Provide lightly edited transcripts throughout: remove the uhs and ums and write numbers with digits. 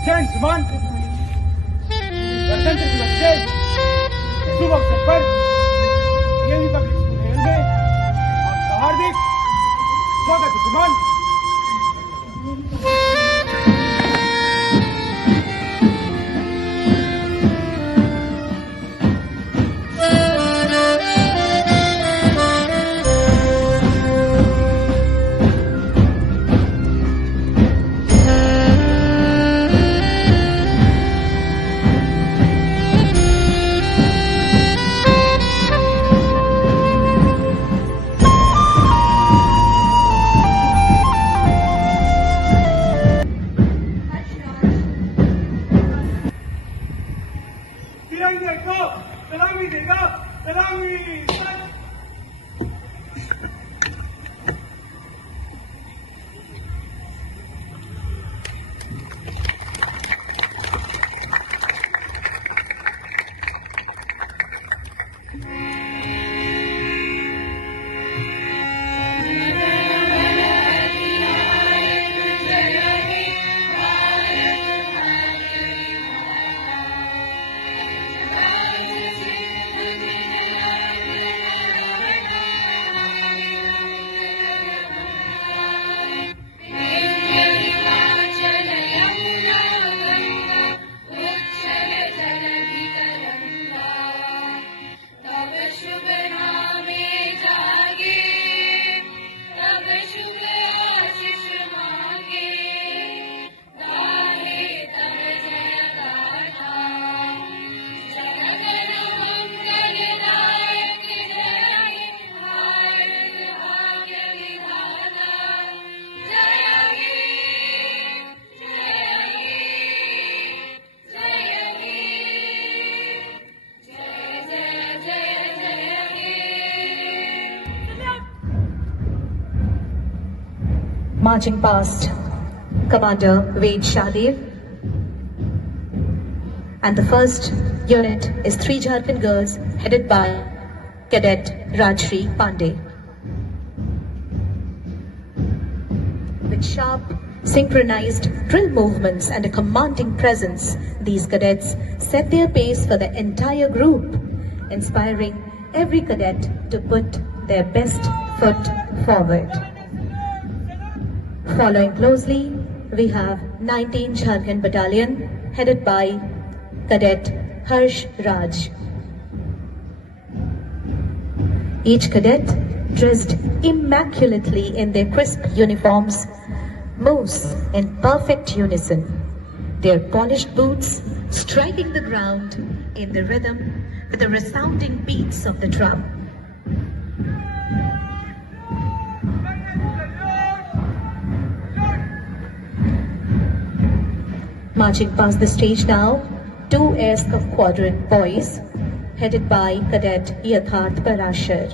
सुमन गणतंत्र दिवस के शुभ अवसर पर डीएवी पब्लिक स्कूल रेल में आपका हार्दिक स्वागत है सुमन। तिरंगे को सलामी देगा सलामी। Marching past Commander Ved Shahdev, and the first unit is 3 Jharkhand girls headed by Cadet Rajshri Pandey. With sharp, synchronized drill movements and a commanding presence, these cadets set their pace for the entire group, inspiring every cadet to put their best foot forward. Following closely, we have 19 Jharkhand Battalion headed by Cadet Harsh Raj. Each cadet, dressed immaculately in their crisp uniforms, moves in perfect unison, their polished boots striking the ground in the rhythm with the resounding beats of the drum. Marching past the stage now, 2 Air Squadron boys headed by Cadet Yatharth Parashar.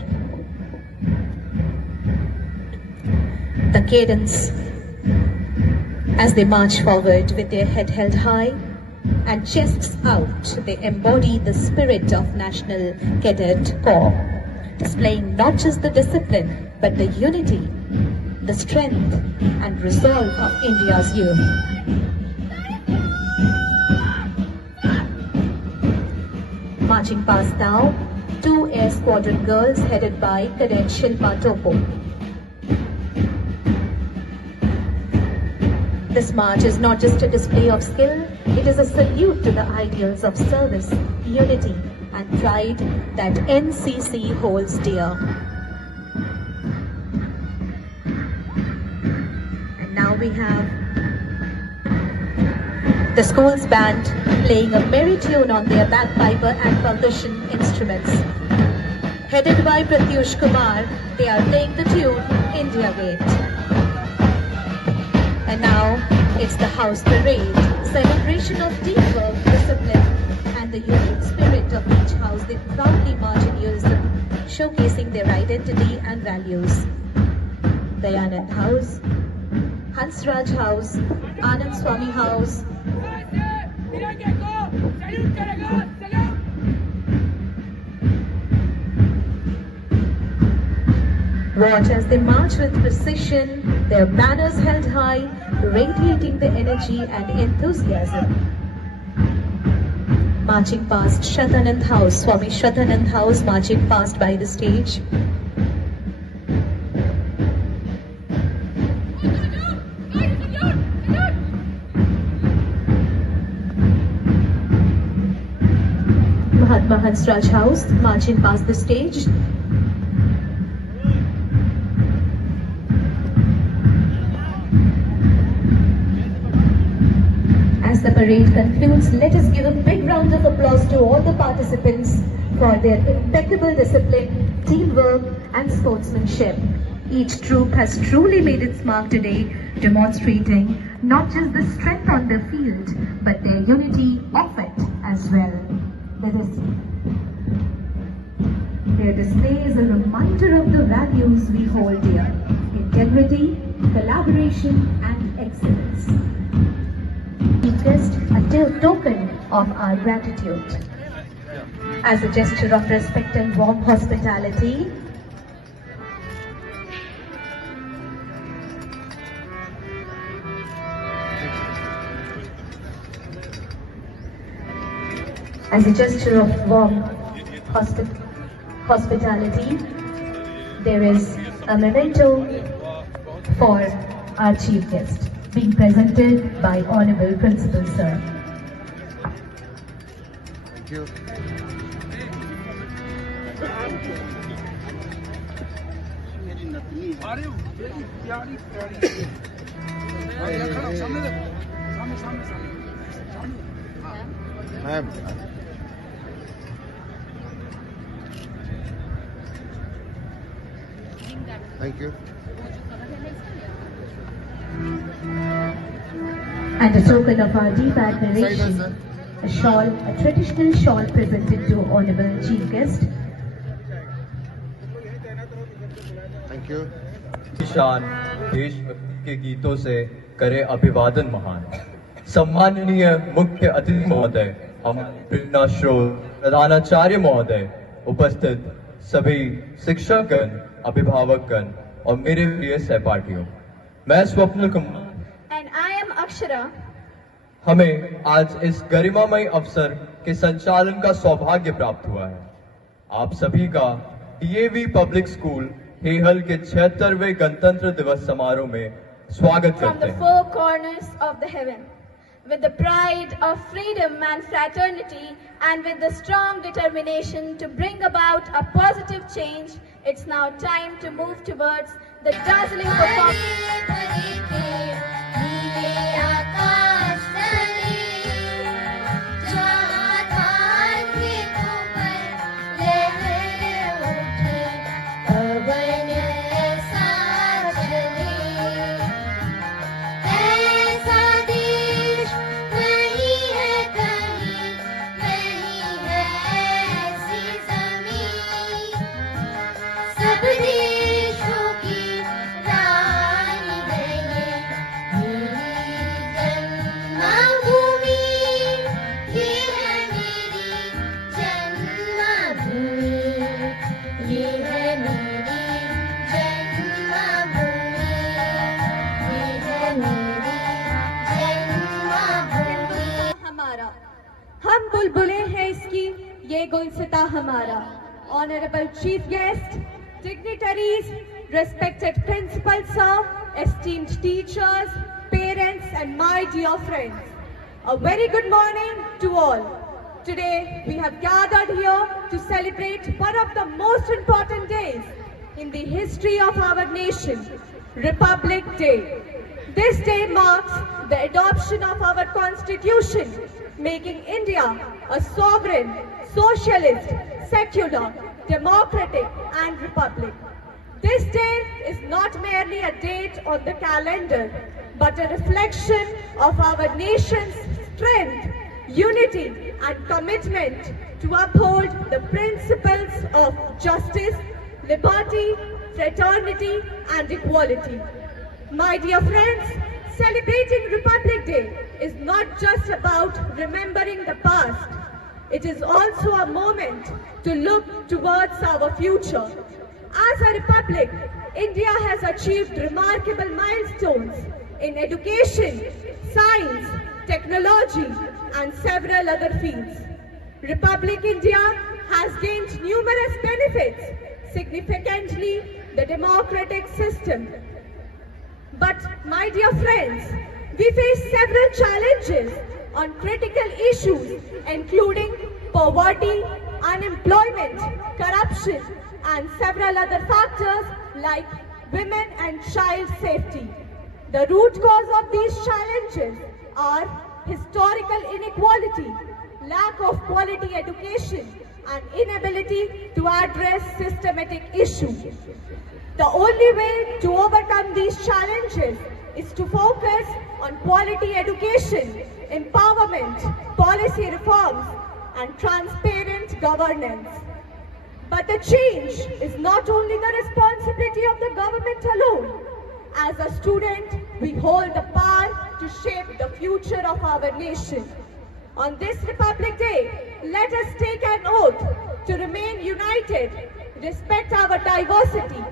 The cadence as they march forward with their head held high and chests out, they embody the spirit of National Cadet Corps, displaying not just the discipline but the unity, the strength and resolve of India's youth. Marching past now, 2 Air Squadron girls headed by Cadet Shilpa Topo. This march is not just a display of skill, it is a salute to the ideals of service, unity and pride that NCC holds dear. And now we have the school's band playing a merry tune on their bagpiper and percussion instruments. Headed by Pratyush Kumar, they are playing the tune India Gate. And now it's the house parade, celebration of teamwork, discipline and the unique spirit of each house. They proudly march in unison, showcasing their identity and values. Dayanand House, Hansraj House, Anand Swami House, watch as they march with precision, their banners held high, radiating the energy and enthusiasm. Marching past Shraddhanand House, Swami Shraddhanand House marching past by the stage. Mahatma Hansraj House marching past the stage. As the parade concludes, let us give a big round of applause to all the participants for their impeccable discipline, teamwork and sportsmanship. Each troop has truly made its mark today, demonstrating not just the strength on the field, but their unity of it as well. Their display is a reminder of the values we hold dear: integrity, collaboration and excellence. Just a token of our gratitude. As a gesture of respect and warm hospitality, hospitality, there is a memento for our chief guest, being presented by Honorable Principal Sir. Thank you. Ma'am. Thank you. And a token of our deep admiration, a shawl, a traditional shawl presented to Honorable Chief Guest. Thank you. शान देशभक्ति के गीतों से करे अभिवादन महान। सम्माननीय मुख्य अतिथि महोदय, हम प्रेरणा स्रोत प्रधानाचार्य महोदय, उपस्थित सभी शिक्षकगण, अभिभावकगण और मेरे प्रिय सहपाठियों, मैं स्वप्न Kumar And I am Akshara. हमें आज इस गरिमामय अवसर के संचालन का सौभाग्य प्राप्त हुआ है। आप सभी का डीएवी पब्लिक स्कूल हेहल के 76वें गणतंत्र दिवस समारोह में स्वागत From करते the हैं। four corners of the heaven, with the pride of freedom and fraternity, and with the strong determination to bring about a positive change, it's now time to move towards the dazzling performance. हम बुलबुलें हैं इसकी, ये गुलसिता हमारा. Honorable Chief Guest, dignitaries, respected principal sir, esteemed teachers, parents and my dear friends. A very good morning to all. Today we have gathered here to celebrate one of the most important days in the history of our nation, Republic Day. This day marks the adoption of our constitution, making India a sovereign, socialist, secular, democratic and republic. This day is not merely a date on the calendar, but a reflection of our nation's strength, unity and commitment to uphold the principles of justice, liberty, fraternity and equality. My dear friends, celebrating Republic Day is not just about remembering the past. It is also a moment to look towards our future. As a republic, India has achieved remarkable milestones in education, science, technology, and several other fields. Republic India has gained numerous benefits, significantly the democratic system. But, my dear friends, we face several challenges on critical issues, including poverty, unemployment, corruption, and several other factors like women and child safety. The root cause of these challenges are historical inequality, lack of quality education, and inability to address systematic issues. The only way to overcome these challenges is to focus on quality education, empowerment, policy reforms, and transparent governance. But the change is not only the responsibility of the government alone. As a student, we hold the power to shape the future of our nation. On this Republic Day, let us take an oath to remain united, respect our diversity,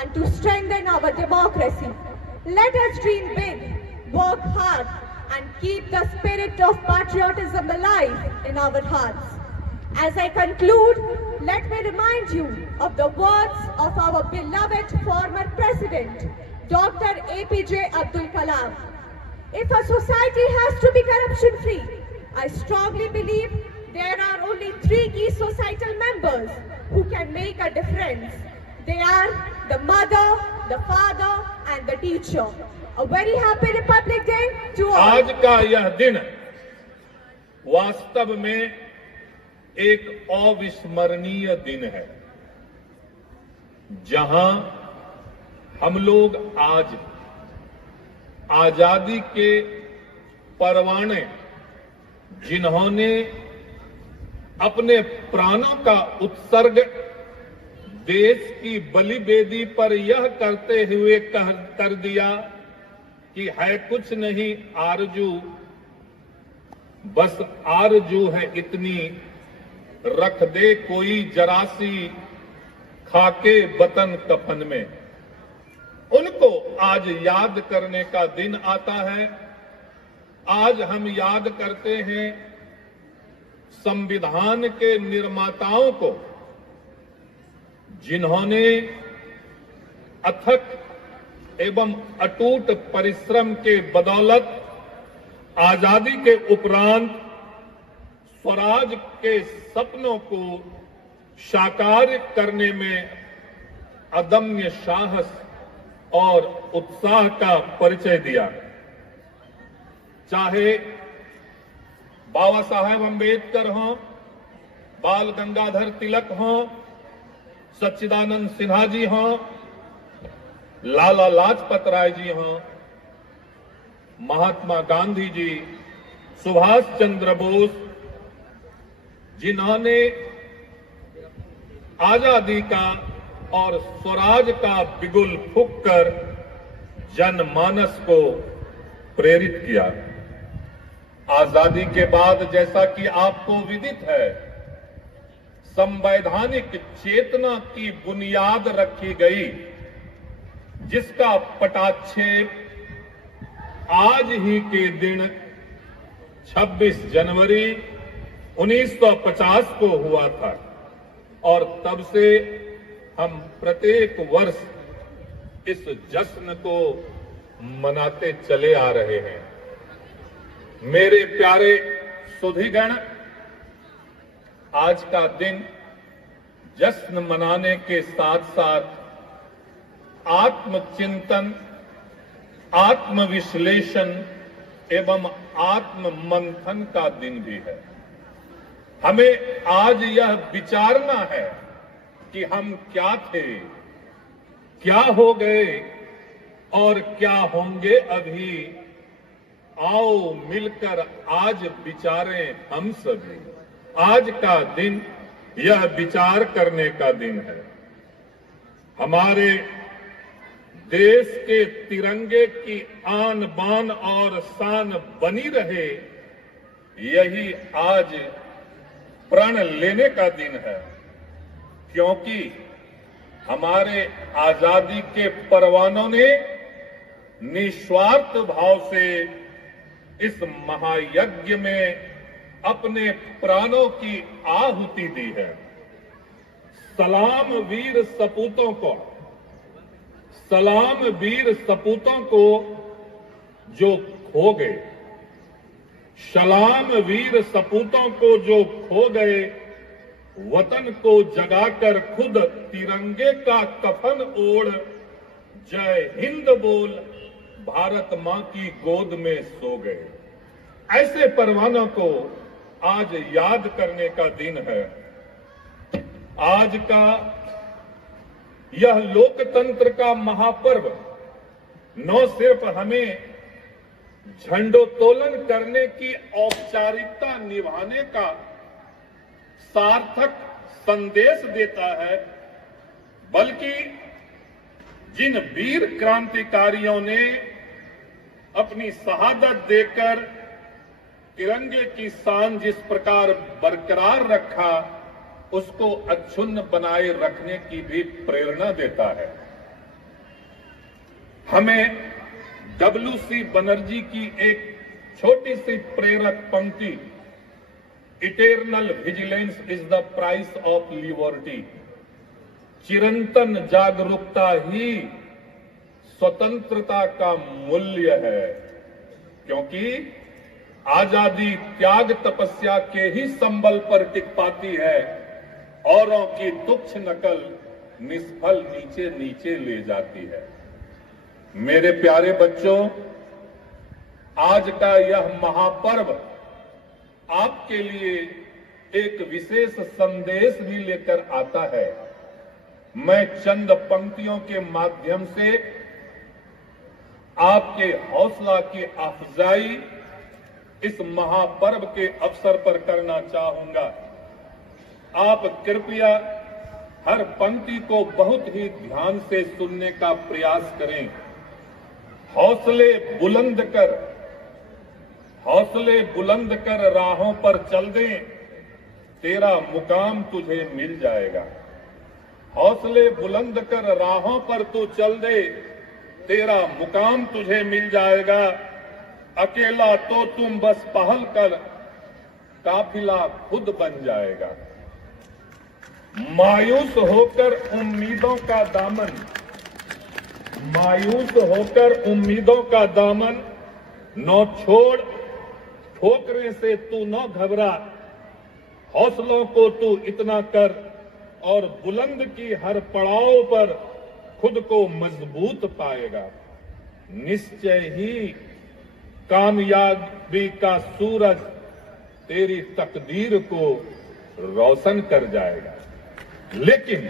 and to strengthen our democracy. Let us dream big, work hard, and keep the spirit of patriotism alive in our hearts. As I conclude, let me remind you of the words of our beloved former President, Dr. APJ Abdul Kalam. If a society has to be corruption-free, I strongly believe there are only 3 key societal members who can make a difference. They are the mother, the father, and the teacher. A very happy Republic Day to all. आज का यह दिन वास्तव में एक अविस्मरणीय दिन है, जहां हम लोग आज आजादी के परवाने, जिन्होंने अपने प्राणों का उत्सर्ग देश की बलिवेदी पर यह करते हुए कर दिया कि है कुछ नहीं आरजू, बस आरजू है इतनी, रख दे कोई जरासी खाके वतन कफन में। उनको आज याद करने का दिन आता है। आज हम याद करते हैं संविधान के निर्माताओं को, जिन्होंने अथक एवं अटूट परिश्रम के बदौलत आजादी के उपरांत स्वराज के सपनों को साकार करने में अदम्य साहस और उत्साह का परिचय दिया। चाहे बाबा साहेब अम्बेडकर हों, बाल गंगाधर तिलक हों, सच्चिदानंद सिन्हा जी हों, लाला लाजपत राय जी हों, महात्मा गांधी जी, सुभाष चंद्र बोस, जिन्होंने आजादी का और स्वराज का बिगुल फूंककर जनमानस को प्रेरित किया। आजादी के बाद, जैसा कि आपको विदित है, संवैधानिक चेतना की बुनियाद रखी गई, जिसका पटाक्षेप आज ही के दिन 26 जनवरी 1950 को हुआ था और तब से हम प्रत्येक वर्ष इस जश्न को मनाते चले आ रहे हैं। मेरे प्यारे सुधीगण, आज का दिन जश्न मनाने के साथ साथ आत्मचिंतन, आत्मविश्लेषण एवं आत्म मंथन का दिन भी है। हमें आज यह विचारना है कि हम क्या थे, क्या हो गए और क्या होंगे अभी। आओ मिलकर आज विचारें हम सभी। आज का दिन यह विचार करने का दिन है। हमारे देश के तिरंगे की आन बान और शान बनी रहे, यही आज प्रण लेने का दिन है, क्योंकि हमारे आजादी के परवानों ने निस्वार्थ भाव से इस महायज्ञ में अपने प्राणों की आहुति दी है। सलाम वीर सपूतों को, सलाम वीर सपूतों को जो खो गए, सलाम वीर सपूतों को जो खो गए, वतन को जगाकर खुद तिरंगे का कफन ओढ़ जय हिंद बोल भारत मां की गोद में सो गए। ऐसे परवानों को आज याद करने का दिन है। आज का यह लोकतंत्र का महापर्व न सिर्फ हमें झंडोत्तोलन करने की औपचारिकता निभाने का सार्थक संदेश देता है, बल्कि जिन वीर क्रांतिकारियों ने अपनी शहादत देकर तिरंगे की शान जिस प्रकार बरकरार रखा, उसको अक्षुण्ण बनाए रखने की भी प्रेरणा देता है। हमें W.C. बनर्जी की एक छोटी सी प्रेरक पंक्ति, eternal vigilance is the price of liberty, चिरंतन जागरूकता ही स्वतंत्रता का मूल्य है, क्योंकि आजादी त्याग तपस्या के ही संबल पर टिक पाती है, औरों की तुच्छ नकल निष्फल नीचे नीचे ले जाती है। मेरे प्यारे बच्चों, आज का यह महापर्व आपके लिए एक विशेष संदेश भी लेकर आता है। मैं चंद पंक्तियों के माध्यम से आपके हौसला की अफजाई इस महापर्व के अवसर पर करना चाहूंगा। आप कृपया हर पंक्ति को बहुत ही ध्यान से सुनने का प्रयास करें। हौसले बुलंद कर राहों पर चल दें, तेरा मुकाम तुझे मिल जाएगा। हौसले बुलंद कर राहों पर तू चल दे, तेरा मुकाम तुझे मिल जाएगा। अकेला तो तुम बस पहल कर, काफिला खुद बन जाएगा। मायूस होकर उम्मीदों का दामन, मायूस होकर उम्मीदों का दामन न छोड़, ठोकरे से तू न घबरा। हौसलों को तू इतना कर और बुलंद की हर पड़ाव पर खुद को मजबूत पाएगा। निश्चय ही कामयाबी का सूरज तेरी तकदीर को रोशन कर जाएगा। लेकिन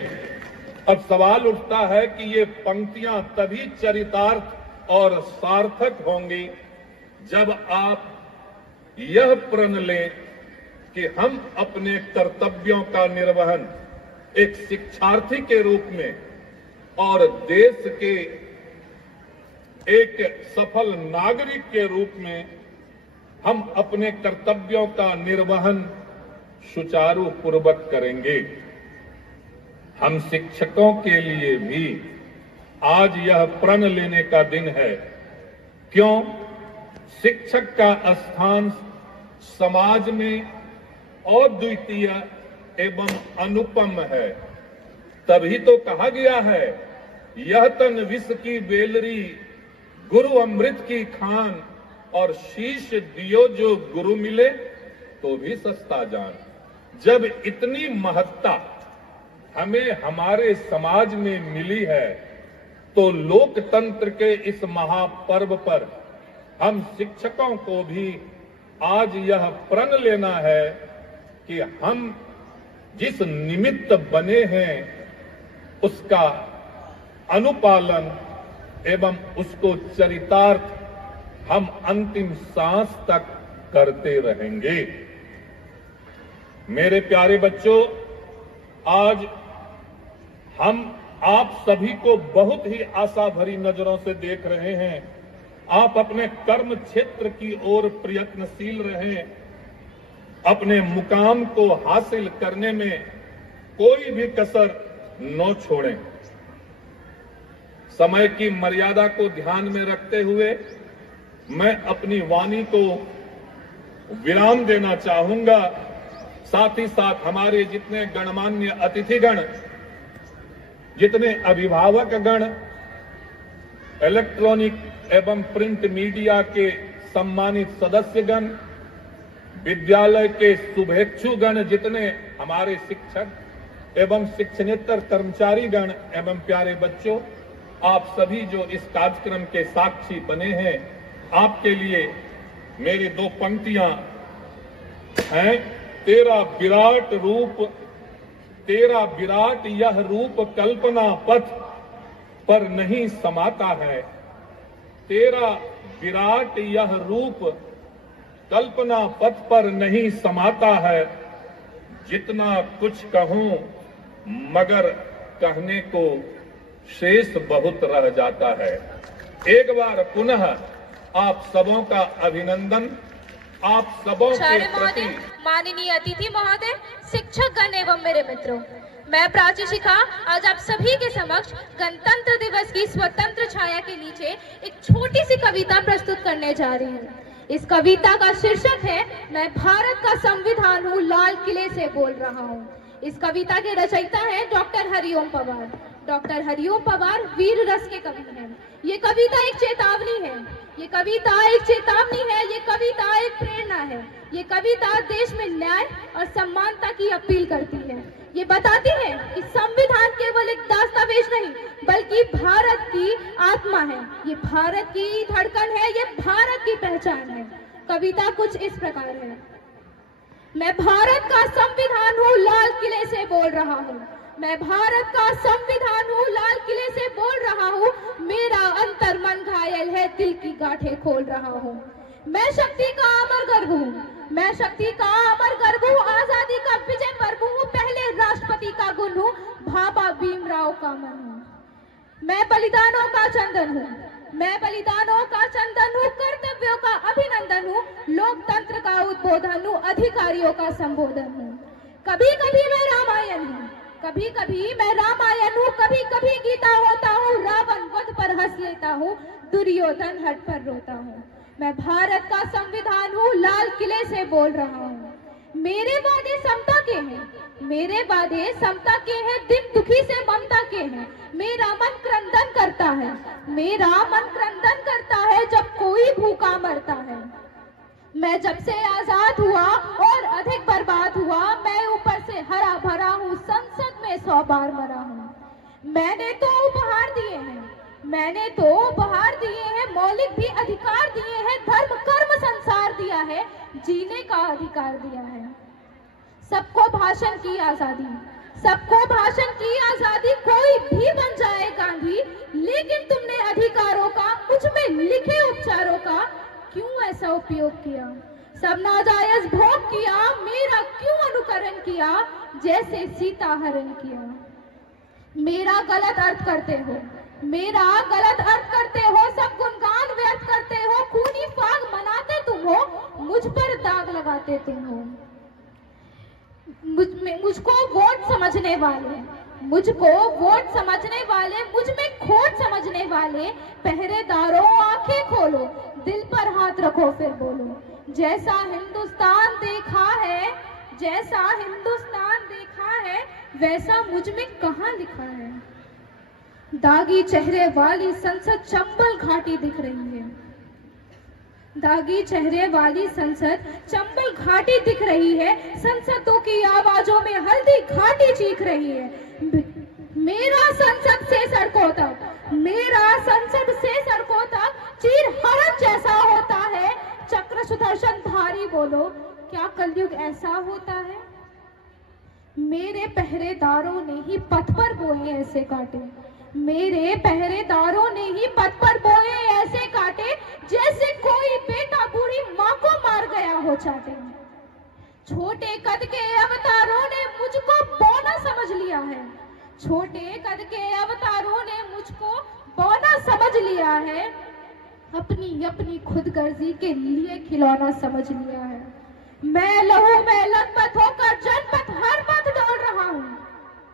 अब सवाल उठता है कि ये पंक्तियां तभी चरितार्थ और सार्थक होंगी जब आप यह प्रण लें कि हम अपने कर्तव्यों का निर्वहन एक शिक्षार्थी के रूप में और देश के एक सफल नागरिक के रूप में हम अपने कर्तव्यों का निर्वहन सुचारू पूर्वक करेंगे। हम शिक्षकों के लिए भी आज यह प्रण लेने का दिन है। क्यों? शिक्षक का स्थान समाज में अद्वितीय एवं अनुपम है। तभी तो कहा गया है, यह तन विष की बेलरी, गुरु अमृत की खान, और शीश दियो जो गुरु मिले तो भी सस्ता जान। जब इतनी महत्ता हमें हमारे समाज में मिली है, तो लोकतंत्र के इस महापर्व पर हम शिक्षकों को भी आज यह प्रण लेना है कि हम जिस निमित्त बने हैं उसका अनुपालन एवं उसको चरितार्थ हम अंतिम सांस तक करते रहेंगे। मेरे प्यारे बच्चों, आज हम आप सभी को बहुत ही आशा भरी नजरों से देख रहे हैं। आप अपने कर्म क्षेत्र की ओर प्रयत्नशील रहें। अपने मुकाम को हासिल करने में कोई भी कसर न छोड़ें। समय की मर्यादा को ध्यान में रखते हुए मैं अपनी वाणी को विराम देना चाहूंगा। साथ ही साथ हमारे जितने गणमान्य अतिथिगण, जितने अभिभावक गण, इलेक्ट्रॉनिक एवं प्रिंट मीडिया के सम्मानित सदस्यगण, विद्यालय के शुभेच्छुगण, जितने हमारे शिक्षक एवं शिक्षणेतर कर्मचारीगण एवं प्यारे बच्चों, आप सभी जो इस कार्यक्रम के साक्षी बने हैं, आपके लिए मेरी दो पंक्तियां हैं। तेरा विराट यह रूप कल्पना पथ पर नहीं समाता है। तेरा विराट यह रूप कल्पना पथ पर नहीं समाता है। जितना कुछ कहूं मगर कहने को शेष बहुत रह जाता है। एक बार पुनः आप सबों का अभिनंदन। आप सबों के प्रति माननीय अतिथि महोदय, शिक्षक गण एवं मेरे मित्रों, मैं प्राची शिखा आज आप सभी के समक्ष गणतंत्र दिवस की स्वतंत्र छाया के नीचे एक छोटी सी कविता प्रस्तुत करने जा रही हूँ। इस कविता का शीर्षक है मैं भारत का संविधान हूँ, लाल किले से बोल रहा हूँ। इस कविता के रचयिता हैं डॉक्टर हरिओम पवार। डॉक्टर हरिओम पवार वीर रस के कवि हैं। ये कविता एक चेतावनी है, ये कविता एक चेतावनी है, ये कविता एक प्रेरणा है। ये कविता देश में न्याय और समानता की अपील करती है। ये बताती है कि संविधान केवल एक दस्तावेज नहीं बल्कि भारत की आत्मा है, ये भारत की धड़कन है, ये भारत की पहचान है। कविता कुछ इस प्रकार है। मैं भारत का संविधान हूँ, लाल किले से बोल रहा हूँ। मैं भारत का संविधान हूँ, लाल किले से बोल रहा हूँ। मेरा अंतर मन घायल है, दिल की गांठें खोल रहा हूँ। मैं शक्ति का अमर गर्व हूँ, मैं शक्ति का अमर गर्व हूँ, आजादी का विजय पर्व हूँ, पहले राष्ट्रपति का गुण हूँ, बाबा भीमराव का मन हूँ। मैं बलिदानों का चंदन हूँ, मैं बलिदानों का चंदन हूँ, कर्तव्यों का अभिनंदन हूँ, लोकतंत्र का उद्बोधन हूँ, अधिकारियों का संबोधन हूँ। कभी कभी मैं रामायण हूँ, कभी कभी मैं रामायण हूँ, कभी कभी गीता होता हूँ, रावण वध पर हंस लेता हूँ, दुर्योधन हट पर रोता हूँ। मैं भारत का संविधान हूँ, लाल किले से बोल रहा हूँ। मेरे वादे समता के हैं, मेरे वादे समता के हैं, दिन दुखी से ममता के हैं। मेरा मन क्रंदन करता है, मेरा मन क्रंदन करता है जब कोई भूखा मरता है। मैं जब से आजाद हुआ और अधिक बर्बाद हुआ, मैं ऊपर से हरा भरा हूँ, संसद में 100 बार मरा हूँ। मैंने तो उपहार दिए हैं, मैंने तो उपहार दिए हैं, मौलिक भी अधिकार दिए हैं, धर्म कर्म संसार दिया है, जीने का अधिकार दिया है। सबको भाषण की आजादी, सबको भाषण की आजादी, कोई भी बन जाए गांधी, लेकिन तुमने अधिकारों का, मुझ में लिखे उपचारों का क्यों ऐसा उपयोग किया? सब नाजायज भोग किया, मेरा क्यों अनुकरण किया, जैसे सीता हरण किया। मेरा गलत अर्थ करते हो, मेरा गलत अर्थ करते हो, सब गुणगान व्यर्थ करते हो, खूनी फाग मनाते तुम हो, मुझ पर दाग लगाते तुम हो। मुझको वोट समझने वाले, मुझको वोट समझने वाले, मुझ में खोट समझने वाले, पहरेदारों आंखें खोलो, दिल पर हाथ रखो फिर बोलो। जैसा हिंदुस्तान देखा है, जैसा हिंदुस्तान देखा है, वैसा मुझ में कहाँ लिखा है। दागी चेहरे वाली संसद चंबल घाटी दिख रही है, दागी चेहरे वाली संसद चंबल घाटी दिख रही है, संसदों की आवाजों में हल्दी घाटी चीख रही है। मेरा संसद से सड़कों तक, मेरा संसद से सड़कों तक चीर हरण जैसा होता है। चक्र सुदर्शन धारी बोलो, क्या कलयुग ऐसा होता है? मेरे पहरेदारों ने ही पथ पर बोए ऐसे कांटे, मेरे पहरेदारों ने ही पथ पर बोए ऐसे कांटे, जैसे कोई बेटा बूढ़ी माँ को मार गया हो चाटे। छोटे कद के अवतारों ने मुझको बौना समझ लिया है, छोटे कद के अवतारों ने मुझको बौना समझ लिया है, अपनी अपनी खुदगर्जी के लिए खिलौना समझ लिया है। मैं लहू में लथपथ होकर जनपथ हर पथ डोल रहा हूँ,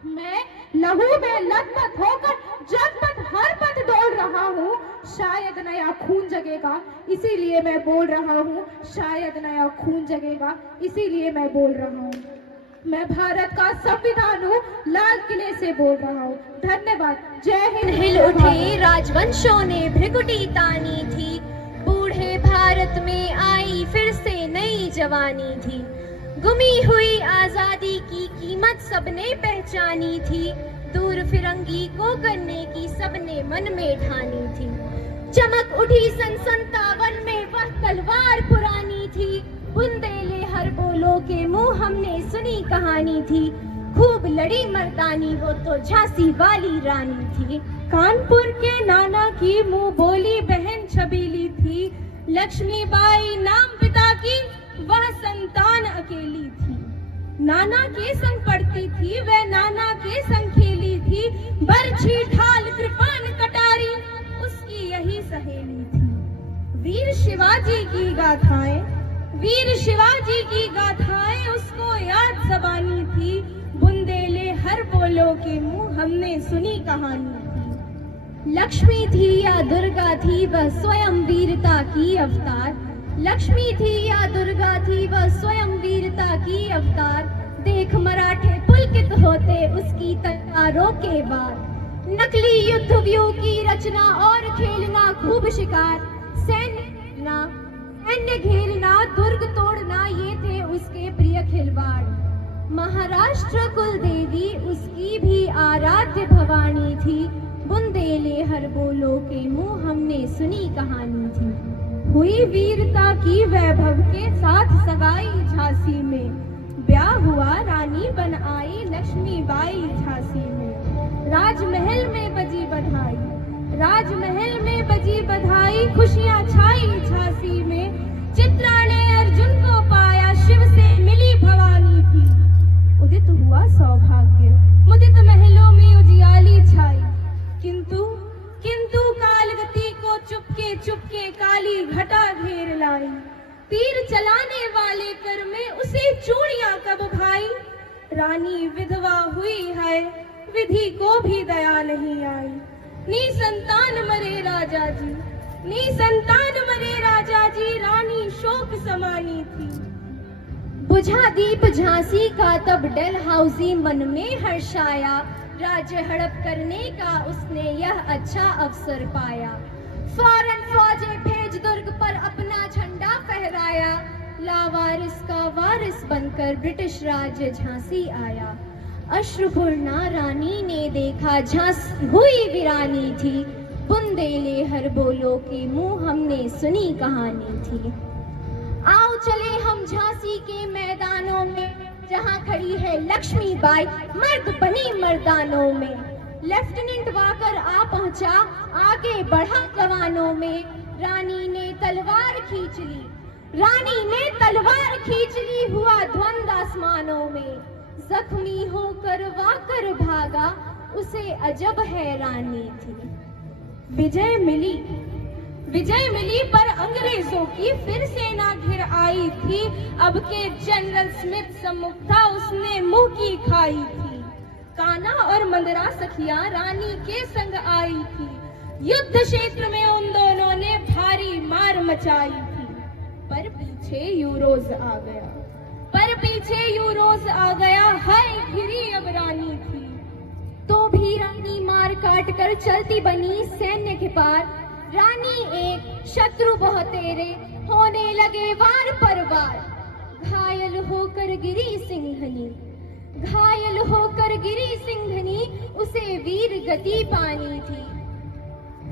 मैं लहू में लथपथ होकर जनपथ हर पथ डोल रहा हूँ, शायद नया खून जगेगा, इसीलिए मैं बोल रहा हूँ, शायद नया खून जगेगा, इसीलिए मैं बोल रहा हूँ। मैं भारत का संविधान हूँ, लाल किले से बोल रहा हूँ। धन्यवाद। जय हिंद। हिल उठे राजवंशों ने भ्रिकुटी तानी थी, बूढ़े भारत में आई फिर से नई जवानी थी। गुमी हुई आजादी की कीमत सबने पहचानी थी, दूर फिरंगी को करने की सबने मन में ठानी थी। चमक उठी सन 57 में वह तलवार पुरानी थी, बुंदेले हर बोलो के मुंह हमने सुनी कहानी थी। खूब लड़ी मर्दानी वो तो झांसी वाली रानी थी। कानपुर के नाना की मुंह बोली बहन छबीली थी, लक्ष्मीबाई नाम पिता की वह संतान अकेली थी। नाना के संग पढ़ती थी वह नाना के संग खेली थी, बरछी ढाल कृपान कटारी उसकी यही सहेली थी। वीर शिवाजी की गाथाएं, वीर शिवाजी की गाथाएं उसको याद ज़बानी थी, बुंदेले हर बोलो के मुंह हमने सुनी कहानी थी। लक्ष्मी थी या दुर्गा थी वह स्वयं वीरता की अवतार, लक्ष्मी थी या दुर्गा थी वह स्वयं वीरता की अवतार। देख मराठे पुलकित होते उसकी तलवारों के वार, नकली युद्ध व्यू की रचना और खेलना खूब शिकार। सैन्य घेरना दुर्ग तोड़ना ये थे उसके प्रिय खिलवाड़। महाराष्ट्र कुल देवी उसकी भी आराध्य भवानी थी, बुंदेले हर बोलो के मुंह हमने सुनी कहानी थी। हुई वीरता की वैभव के साथ सगाई झांसी में, ब्याह हुआ रानी बन आई लक्ष्मीबाई झांसी में। राजमहल में बजी बधाई, राजमहल में बजी बधाई, खुशियां छाई झांसी में। चित्रा ने अर्जुन को पाया, शिव से मिली भवानी थी। उदित हुआ सौभाग्य, मुदित महलों में उजियाली छाई, किंतु कालगति को चुपके चुपके काली घटा घेर लाई। तीर चलाने वाले कर में उसे चूड़ियां कब भाई, रानी विधवा हुई है विधि को भी दया नहीं आई। निसंतान मरे राजा जी, निसंतान मरे राजा जी, रानी शोक समानी थी। बुझा दीप झांसी का तब डलहौसी मन में हर्षाया, राज्य हड़प करने का उसने यह अच्छा अवसर पाया। फौरन फौजें भेज दुर्ग पर अपना झंडा फहराया, लावारिस का वारिस बनकर ब्रिटिश राज्य झांसी आया। अश्रुपूर्णा रानी ने देखा झांसी हुई वीरानी थी, बुंदेले हर बोलो के मुंह हमने सुनी कहानी थी। आओ चले हम झांसी के मैदानों में, जहां खड़ी है लक्ष्मीबाई मर्द बनी मर्दानों में। लेफ्टिनेंट वाकर आ पहुंचा, आगे बढ़ा जवानों में। रानी ने तलवार खींच ली, रानी ने तलवार खींच ली, हुआ ध्वंद आसमानों में। जख्मी होकर वाकर भागा, उसे अजब हैरानी थी। विजय मिली पर अंग्रेजों की फिर सेना घिर आई थी। अब के जनरल स्मिथ सम्मुख था, उसने मुंह की खाई थी। कान्हा और मंदरा सखियां रानी के संग आई थी, युद्ध क्षेत्र में उन दोनों ने भारी मार मचाई थी। पर पीछे यूरोज आ गया, पर पीछे यूरोज आ गया, हाय घिरी अब रानी थी। तो भी रानी मार काट कर चलती बनी सैन्य के पार। रानी एक शत्रु बहुतेरे, होने लगे वार पर वार। घायल होकर गिरी सिंघनी, घायल होकर गिरी सिंघनी, उसे वीर गति पानी थी।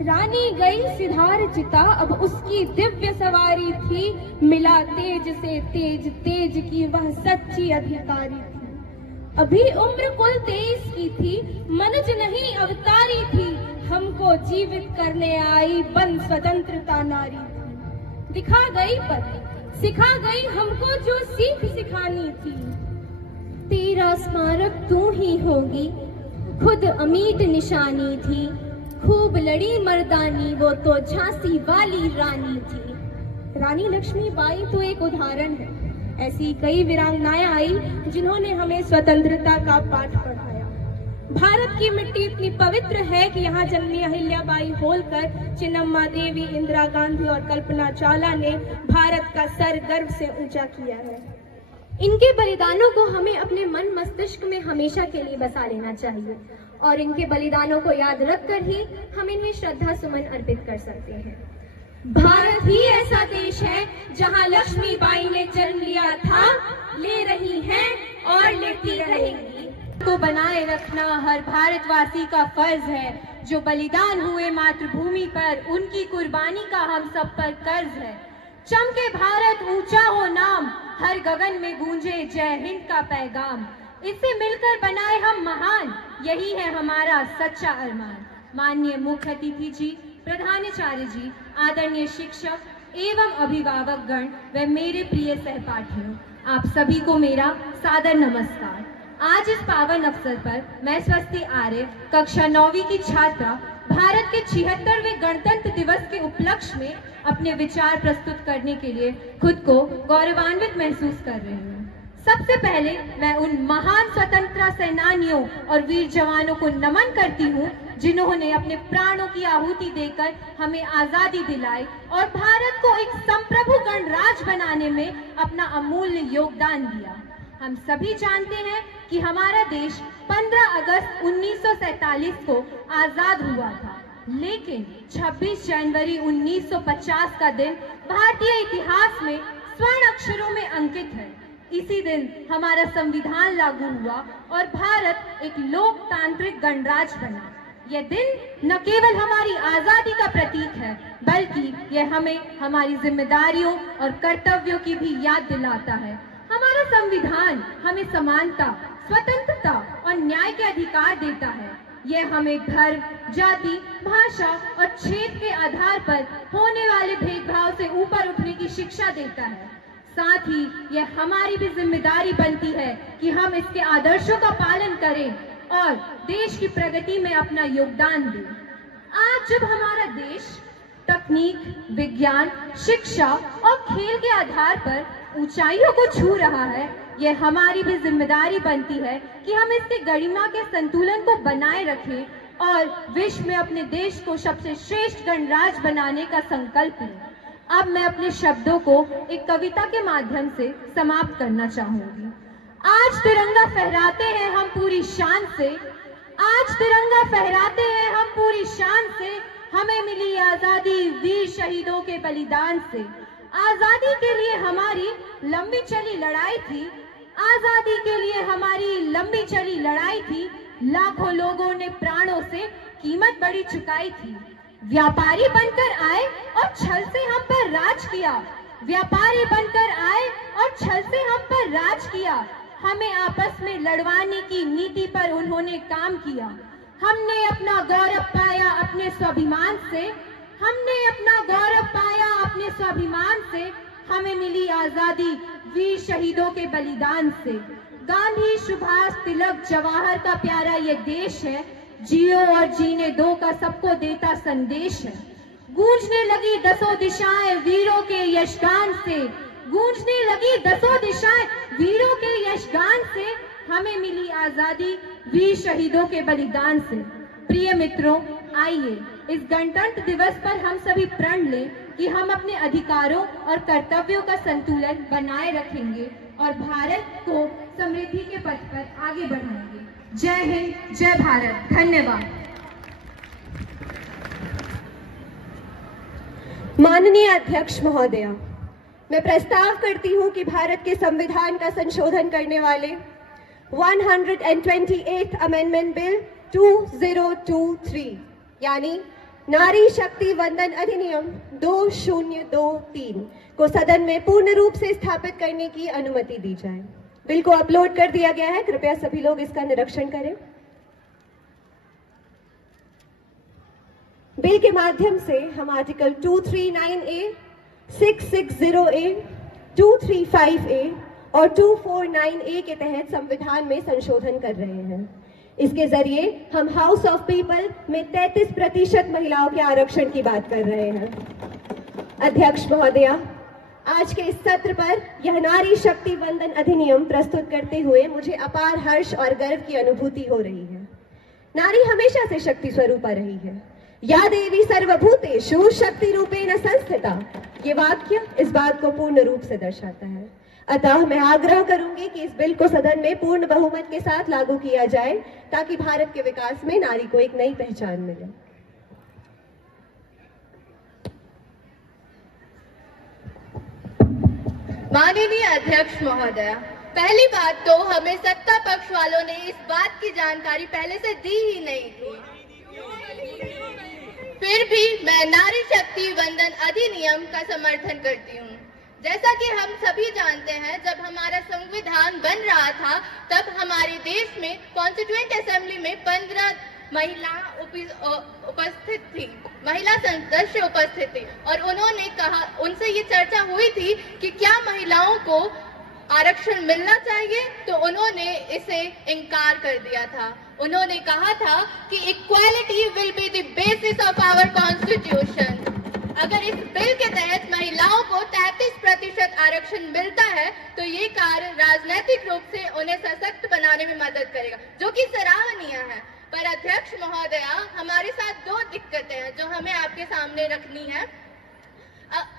रानी गई सिधार चिता, अब उसकी दिव्य सवारी थी। मिला तेज से तेज, तेज की वह सच्ची अधिकारी थी। अभी उम्र कुल 23 की थी, मनुज नहीं अवतारी थी। हमको जीवित करने आई बन स्वतंत्रता नारी थी। दिखा गई पथ, सिखा गई हमको जो सीख सिखानी थी। तेरा स्मारक तू ही होगी, खुद अमीट निशानी थी। खूब लड़ी मर्दानी, वो तो झांसी वाली रानी थी। रानी लक्ष्मीबाई तो एक उदाहरण है, ऐसी कई वीरांगनाएं आई जिन्होंने हमें स्वतंत्रता का पाठ पढ़ाया। भारत की मिट्टी इतनी पवित्र है कि यहाँ जन्मी अहिल्याबाई होलकर, चिन्नम्मा देवी, इंदिरा गांधी और कल्पना चावला ने भारत का सर गर्व से ऊंचा किया है। इनके बलिदानों को हमें अपने मन मस्तिष्क में हमेशा के लिए बसा लेना चाहिए और इनके बलिदानों को याद रखकर ही हम इन्हें श्रद्धा सुमन अर्पित कर सकते हैं। भारत ही ऐसा देश है जहां लक्ष्मीबाई ने जन्म लिया था, ले रही हैं और लेती रहेंगी। को बनाए रखना हर भारतवासी का फर्ज है। जो बलिदान हुए मातृभूमि पर, उनकी कुर्बानी का हम सब पर कर्ज है। चमके भारत, ऊंचा हो नाम, हर गगन में गूंजे जय हिंद का पैगाम। इससे मिलकर बनाए हम महान, यही है हमारा सच्चा अरमान। माननीय मुख्य अतिथि जी, प्रधानाचार्य जी, आदरणीय शिक्षक एवं अभिभावक गण व मेरे प्रिय सहपाठियों, आप सभी को मेरा सादर नमस्कार। आज इस पावन अवसर पर मैं स्वस्ति आर्य, कक्षा 9वीं की छात्रा, भारत के 76वें गणतंत्र दिवस के उपलक्ष्य में अपने विचार प्रस्तुत करने के लिए खुद को गौरवान्वित महसूस कर रही हूँ। सबसे पहले मैं उन महान स्वतंत्रता सेनानियों और वीर जवानों को नमन करती हूँ जिन्होंने अपने प्राणों की आहुति देकर हमें आजादी दिलाई और भारत को एक संप्रभु गणराज्य बनाने में अपना अमूल्य योगदान दिया। हम सभी जानते हैं कि हमारा देश 15 अगस्त 1947 को आजाद हुआ था, लेकिन 26 जनवरी 1950 का दिन भारतीय इतिहास में स्वर्ण अक्षरों में अंकित है। इसी दिन हमारा संविधान लागू हुआ और भारत एक लोकतांत्रिक गणराज्य बना। यह दिन न केवल हमारी आजादी का प्रतीक है, बल्कि यह हमें हमारी जिम्मेदारियों और कर्तव्यों की भी याद दिलाता है। हमारा संविधान हमें समानता, स्वतंत्रता और न्याय के अधिकार देता है। यह हमें धर्म, जाति, भाषा और क्षेत्र के आधार पर होने वाले भेदभाव से ऊपर उठने की शिक्षा देता है। साथ ही यह हमारी भी जिम्मेदारी बनती है कि हम इसके आदर्शों का पालन करें और देश की प्रगति में अपना योगदान दें। आज जब हमारा देश तकनीक, विज्ञान, शिक्षा और खेल के आधार पर ऊंचाइयों को छू रहा है, यह हमारी भी जिम्मेदारी बनती है कि हम इसके गरिमा के संतुलन को बनाए रखें और विश्व में अपने देश को सबसे श्रेष्ठ गणराज्य बनाने का संकल्प लें। अब मैं अपने शब्दों को एक कविता के माध्यम से समाप्त करना चाहूंगी। आज तिरंगा फहराते हैं हम पूरी शान से, आज तिरंगा फहराते हैं हम पूरी शान से, हमें मिली आजादी वीर शहीदों के बलिदान से। आजादी के लिए हमारी लंबी चली लड़ाई थी, आजादी के लिए हमारी लंबी चली लड़ाई थी, लाखों लोगों ने प्राणों से कीमत बड़ी चुकाई थी। व्यापारी बनकर आए और छल से हम पर राज किया, व्यापारी बनकर आए और छल से हम पर राज किया। हमें आपस में लड़वाने की नीति पर उन्होंने काम किया। हमने अपना गौरव पाया अपने स्वाभिमान से, हमने अपना गौरव पाया अपने स्वाभिमान से, हमें मिली आजादी वीर शहीदों के बलिदान से। गांधी, सुभाष, तिलक, जवाहर का प्यारा ये देश है, जियो और जीने दो का सबको देता संदेश है। गूंजने लगी दसों दिशाएं वीरों के यशगान से, गूंजने लगी दसों दिशाएं वीरों के यशगान से, हमें मिली आजादी वीर शहीदों के बलिदान से। प्रिय मित्रों, आइए इस गणतंत्र दिवस पर हम सभी प्रण लें कि हम अपने अधिकारों और कर्तव्यों का संतुलन बनाए रखेंगे और भारत को समृद्धि के पथ पर आगे बढ़ाएंगे। जय हिंद, जय भारत, धन्यवाद। माननीय अध्यक्ष महोदया, मैं प्रस्ताव करती हूं कि भारत के संविधान का संशोधन करने वाले 128th अमेंडमेंट बिल 2023 यानी नारी शक्ति वंदन अधिनियम 2023 को सदन में पूर्ण रूप से स्थापित करने की अनुमति दी जाए। बिल को अपलोड कर दिया गया है, कृपया सभी लोग इसका निरीक्षण करें। बिल के माध्यम से हम आर्टिकल 239A, 660A, 235A और 249A के तहत संविधान में संशोधन कर रहे हैं। इसके जरिए हम हाउस ऑफ पीपल में 33% महिलाओं के आरक्षण की बात कर रहे हैं। अध्यक्ष महोदया, आज के इस सत्र पर यह नारी शक्ति वंदन अधिनियम प्रस्तुत करते हुए मुझे अपार हर्ष और गर्व की अनुभूति हो रही है। नारी हमेशा से शक्ति स्वरूपा रही है। या देवी सर्वभूतेषु शक्ति रूपेण संस्थिता, ये वाक्य इस बात को पूर्ण रूप से दर्शाता है। अतः मैं आग्रह करूंगी कि इस बिल को सदन में पूर्ण बहुमत के साथ लागू किया जाए ताकि भारत के विकास में नारी को एक नई पहचान मिले। माननीय अध्यक्ष महोदया, पहली बात तो हमें सत्ता पक्ष वालों ने इस बात की जानकारी पहले से दी ही नहीं थी। फिर भी मैं नारी शक्ति वंदन अधिनियम का समर्थन करती हूँ। जैसा कि हम सभी जानते हैं, जब हमारा संविधान बन रहा था तब हमारे देश में कॉन्स्टिट्यूएंट असेंबली में 15 महिला उपस्थित थी, महिला सदस्य उपस्थित थी और उन्होंने कहा, उनसे ये चर्चा हुई थी कि क्या महिलाओं को आरक्षण मिलना चाहिए, तो उन्होंने इसे इनकार कर दिया था। उन्होंने कहा था कि equality will be the basis of our constitution. अगर इस बिल के तहत महिलाओं को 33% आरक्षण मिलता है तो ये कार्य राजनीतिक रूप से उन्हें सशक्त बनाने में मदद करेगा, जो कि सराहनीय है। पर अध्यक्ष महोदया, हमारे साथ 2 दिक्कतें हैं जो हमें आपके सामने रखनी है।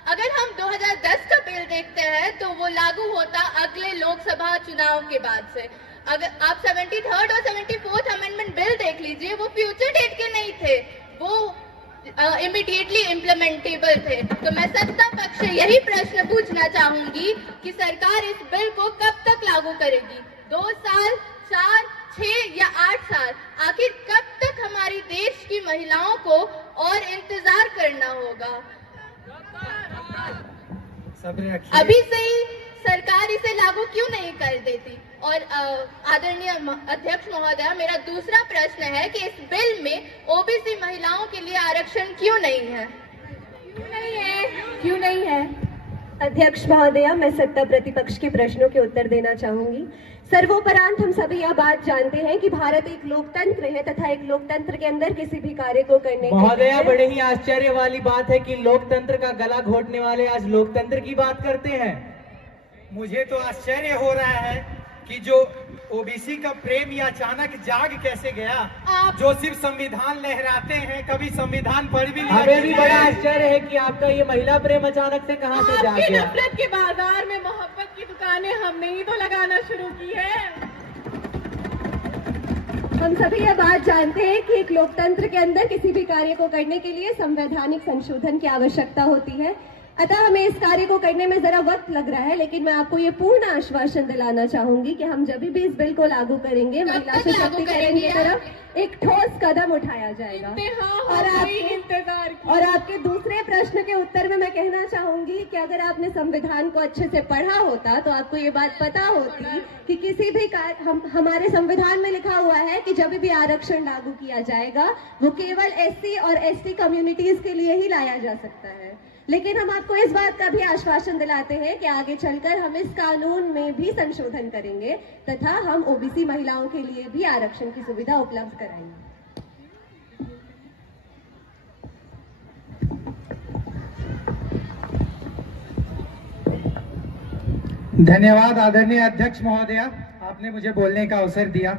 अगर हम 2010 का बिल देखते हैं तो वो लागू होता अगले लोकसभा चुनाव के बाद से। अगर आप 73rd और 74th अमेंडमेंट बिल देख लीजिए, वो फ्यूचर डेट के नहीं थे, वो इमीडिएटली इम्प्लीमेंटेबल थे। तो मैं सत्ता पक्ष से यही प्रश्न पूछना चाहूंगी कि सरकार इस बिल को कब तक लागू करेगी? 2 साल, 4, 6 या 8 साल? आखिर कब तक हमारी देश की महिलाओं को और इंतजार करना होगा? अभी से ही सरकार इसे लागू क्यों नहीं कर देती? और आदरणीय अध्यक्ष महोदया, मेरा दूसरा प्रश्न है कि इस बिल में ओबीसी महिलाओं के लिए आरक्षण क्यों नहीं है? क्यों नहीं है? अध्यक्ष महोदया, मैं सत्ता प्रतिपक्ष के प्रश्नों के उत्तर देना चाहूंगी। सर्वोपरांत हम सभी यह बात जानते हैं कि भारत एक लोकतंत्र है तथा एक लोकतंत्र के अंदर किसी भी कार्य को करने महोदया, बड़े ही आश्चर्य वाली बात है कि लोकतंत्र का गला घोटने वाले आज लोकतंत्र की बात करते हैं। मुझे तो आश्चर्य हो रहा है कि जो ओबीसी का प्रेम ये अचानक जाग कैसे गया। जो सिर्फ संविधान लहराते हैं, कभी संविधान पढ़ भी नहीं। हमें भी बड़ा आश्चर्य है कि आपका ये महिला प्रेम अचानक से कहां से जाग गया। नफरत के बाजार में मोहब्बत की दुकानें हमने ही तो लगाना शुरू की है। हम सभी यह बात जानते हैं कि एक लोकतंत्र के अंदर किसी भी कार्य को करने के लिए संवैधानिक संशोधन की आवश्यकता होती है। अतः हमें इस कार्य को करने में जरा वक्त लग रहा है, लेकिन मैं आपको ये पूर्ण आश्वासन दिलाना चाहूंगी कि हम जब भी इस बिल को लागू करेंगे, महिला सशक्तिकरण की तरफ एक ठोस कदम उठाया जाएगा। और आपके दूसरे प्रश्न के उत्तर में मैं कहना चाहूंगी कि अगर आपने संविधान को अच्छे से पढ़ा होता तो आपको ये बात पता होती कि किसी भी हमारे संविधान में लिखा हुआ है कि जब भी आरक्षण लागू किया जाएगा वो केवल SC और ST कम्युनिटीज के लिए ही लाया जा सकता है। लेकिन हम आपको इस बात का भी आश्वासन दिलाते हैं कि आगे चलकर हम इस कानून में भी संशोधन करेंगे तथा हम ओबीसी महिलाओं के लिए भी आरक्षण की सुविधा उपलब्ध कराएंगे। धन्यवाद आदरणीय अध्यक्ष महोदया, आपने मुझे बोलने का अवसर दिया।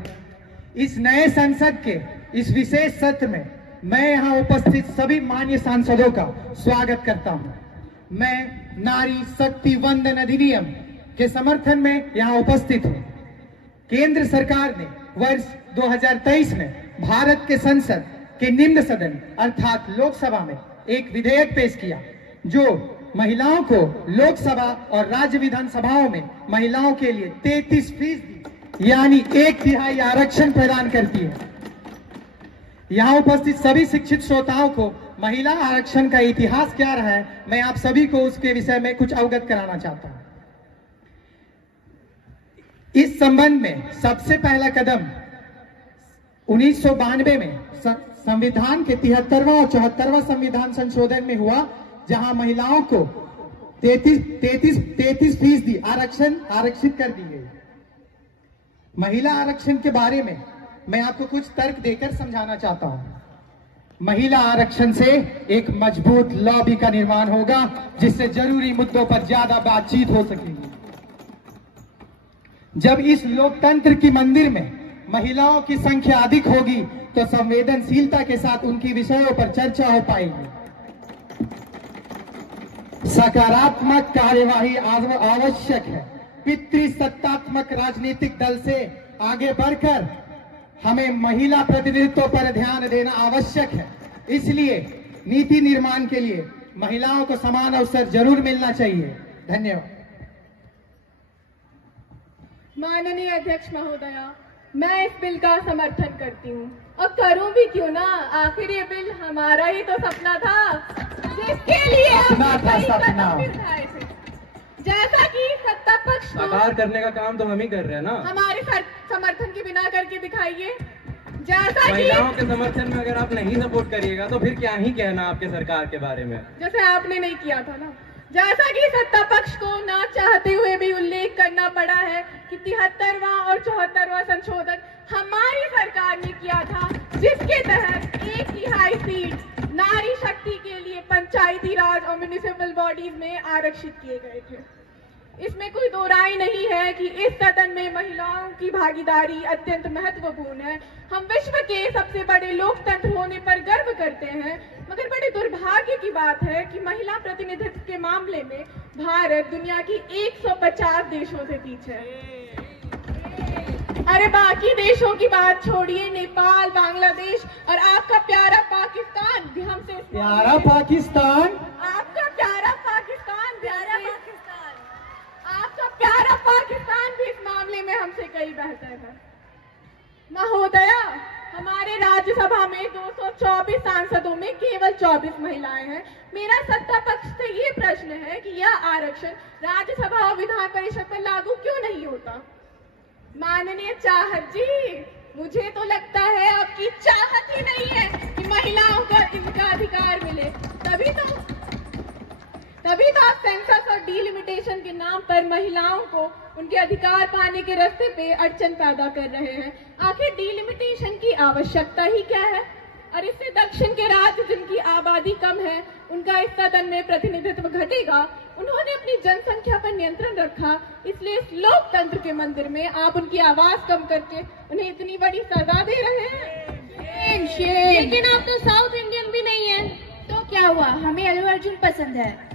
इस नए संसद के इस विशेष सत्र में मैं यहाँ उपस्थित सभी माननीय सांसदों का स्वागत करता हूँ। मैं नारी शक्ति वंदन अधिनियम के समर्थन में यहाँ उपस्थित हूँ। केंद्र सरकार ने वर्ष 2023 में भारत के संसद के निम्न सदन अर्थात लोकसभा में एक विधेयक पेश किया जो महिलाओं को लोकसभा और राज्य विधानसभाओं में महिलाओं के लिए 33% यानी 1/3 आरक्षण प्रदान करती है। यहाँ उपस्थित सभी शिक्षित श्रोताओं को महिला आरक्षण का इतिहास क्या रहा है, मैं आप सभी को उसके विषय में कुछ अवगत कराना चाहता हूँ। इस संबंध में सबसे पहला कदम 1992 में संविधान के 73वां और 74वां संविधान संशोधन में हुआ, जहां महिलाओं को 33% आरक्षित कर दी गई। महिला आरक्षण के बारे में मैं आपको कुछ तर्क देकर समझाना चाहता हूं। महिला आरक्षण से एक मजबूत लॉबी का निर्माण होगा जिससे जरूरी मुद्दों पर ज्यादा बातचीत हो सकेगी। जब इस लोकतंत्र की मंदिर में महिलाओं की संख्या अधिक होगी तो संवेदनशीलता के साथ उनकी विषयों पर चर्चा हो पाएगी। सकारात्मक कार्यवाही आवश्यक है। पितृसत्तात्मक राजनीतिक दल से आगे बढ़कर हमें महिला प्रतिनिधित्व पर ध्यान देना आवश्यक है। इसलिए नीति निर्माण के लिए महिलाओं को समान अवसर जरूर मिलना चाहिए। धन्यवाद। माननीय अध्यक्ष महोदया, मैं इस बिल का समर्थन करती हूँ और करूँ भी क्यों ना, आखिर ये बिल हमारा ही तो सपना था जिसके लिए जैसा कि सत्ता पक्ष साकार करने का काम तो हम ही कर रहे हैं ना। हमारे समर्थन की बिना करके दिखाइए। जैसा कि महिलाओं के समर्थन में अगर आप नहीं सपोर्ट करिएगा तो फिर क्या ही कहना आपके सरकार के बारे में, जैसे आपने नहीं किया था ना। जैसा कि सत्ता पक्ष को ना चाहते हुए भी उल्लेख करना पड़ा है कि 73वां और 74वां संशोधन हमारी सरकार ने किया था, जिसके तहत 1/3 सीट नारी शक्ति के लिए पंचायती राज और म्युनिसिपल बॉडीज में आरक्षित किए गए थे। इसमें कोई दो राय नहीं है कि इस सदन में महिलाओं की भागीदारी अत्यंत महत्वपूर्ण है। हम विश्व के सबसे बड़े लोकतंत्र होने पर गर्व करते हैं, मगर बड़े दुर्भाग्य की बात है कि महिला प्रतिनिधित्व के मामले में भारत दुनिया की 150 देशों से पीछे है। अरे बाकी देशों की बात छोड़िए, नेपाल, बांग्लादेश और आपका प्यारा पाकिस्तान भी हमसे प्यारा पाकिस्तान, आपका प्यारा पाकिस्तान आपका प्यारा पाकिस्तान भी इस मामले में हमसे कई बेहतर है। महोदया, हमारे राज्यसभा में 224 सांसदों में केवल 24 महिलाएं हैं। मेरा सत्ता पक्ष से ये प्रश्न है कि यह आरक्षण राज्यसभा और विधान परिषद पर लागू क्यों नहीं होता? माननीय चाहत जी, मुझे तो लगता है आपकी चाहत ही नहीं है कि महिलाओं को इनका अधिकार मिले। तभी तो आप सेंसस और डिलिमिटेशन के नाम पर महिलाओं को उनके अधिकार पाने के रास्ते पे अड़चन पैदा कर रहे हैं। आखिर डिलिमिटेशन की आवश्यकता ही क्या है? और इससे दक्षिण के राज्य जिनकी आबादी कम है उनका इस सदन में प्रतिनिधित्व घटेगा। उन्होंने अपनी जनसंख्या पर नियंत्रण रखा, इसलिए इस लोकतंत्र के मंदिर में आप उनकी आवाज कम करके उन्हें इतनी बड़ी सजा दे रहे हैं। लेकिन आप तो साउथ इंडियन भी नहीं है, तो क्या हुआ? हमें अल्लू अर्जुन पसंद है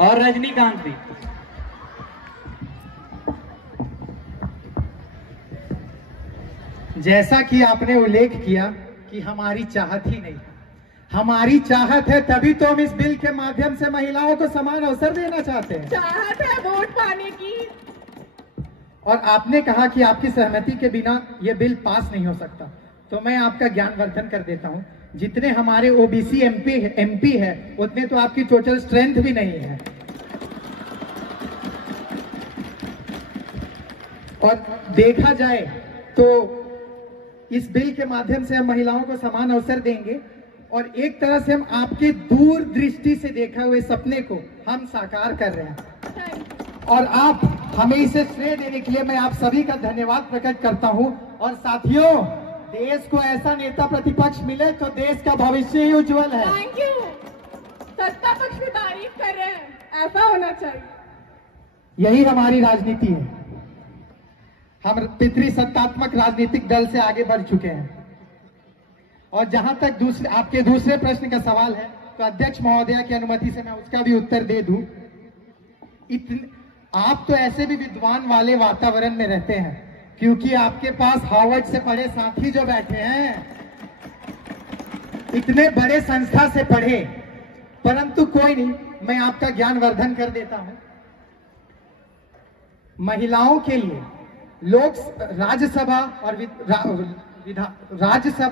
और रजनीकांत भी। जैसा कि आपने उल्लेख किया कि हमारी चाहत ही नहीं, हमारी चाहत है, तभी तो हम इस बिल के माध्यम से महिलाओं को समान अवसर देना चाहते हैं। चाहत है वोट पाने की। और आपने कहा कि आपकी सहमति के बिना यह बिल पास नहीं हो सकता, तो मैं आपका ज्ञानवर्धन कर देता हूं। जितने हमारे ओबीसी एमपी है उतने तो आपकी टोटल स्ट्रेंथ भी नहीं है। और देखा जाए तो इस बिल के माध्यम से हम महिलाओं को समान अवसर देंगे और एक तरह से हम आपके दूरदृष्टि से देखा हुए सपने को हम साकार कर रहे हैं। और आप हमें इसे श्रेय देने के लिए मैं आप सभी का धन्यवाद प्रकट करता हूं। और साथियों, देश को ऐसा नेता प्रतिपक्ष मिले तो देश का भविष्य ही उज्जवल है। Thank you. सत्ता पक्ष की तारीफ कर रहे हैं, ऐसा होना चाहिए। यही हमारी राजनीति है। हम पितृसत्तात्मक राजनीतिक दल से आगे बढ़ चुके हैं। और जहां तक आपके दूसरे प्रश्न का सवाल है, तो अध्यक्ष महोदया की अनुमति से मैं उसका भी उत्तर दे दूं। आप तो ऐसे भी विद्वान वाले वातावरण में रहते हैं, क्योंकि आपके पास हार्वर्ड से पढ़े साथी जो बैठे हैं, इतने बड़े संस्था से पढ़े, परंतु कोई नहीं, मैं आपका ज्ञानवर्धन कर देता हूं। महिलाओं के लिए राज्यसभा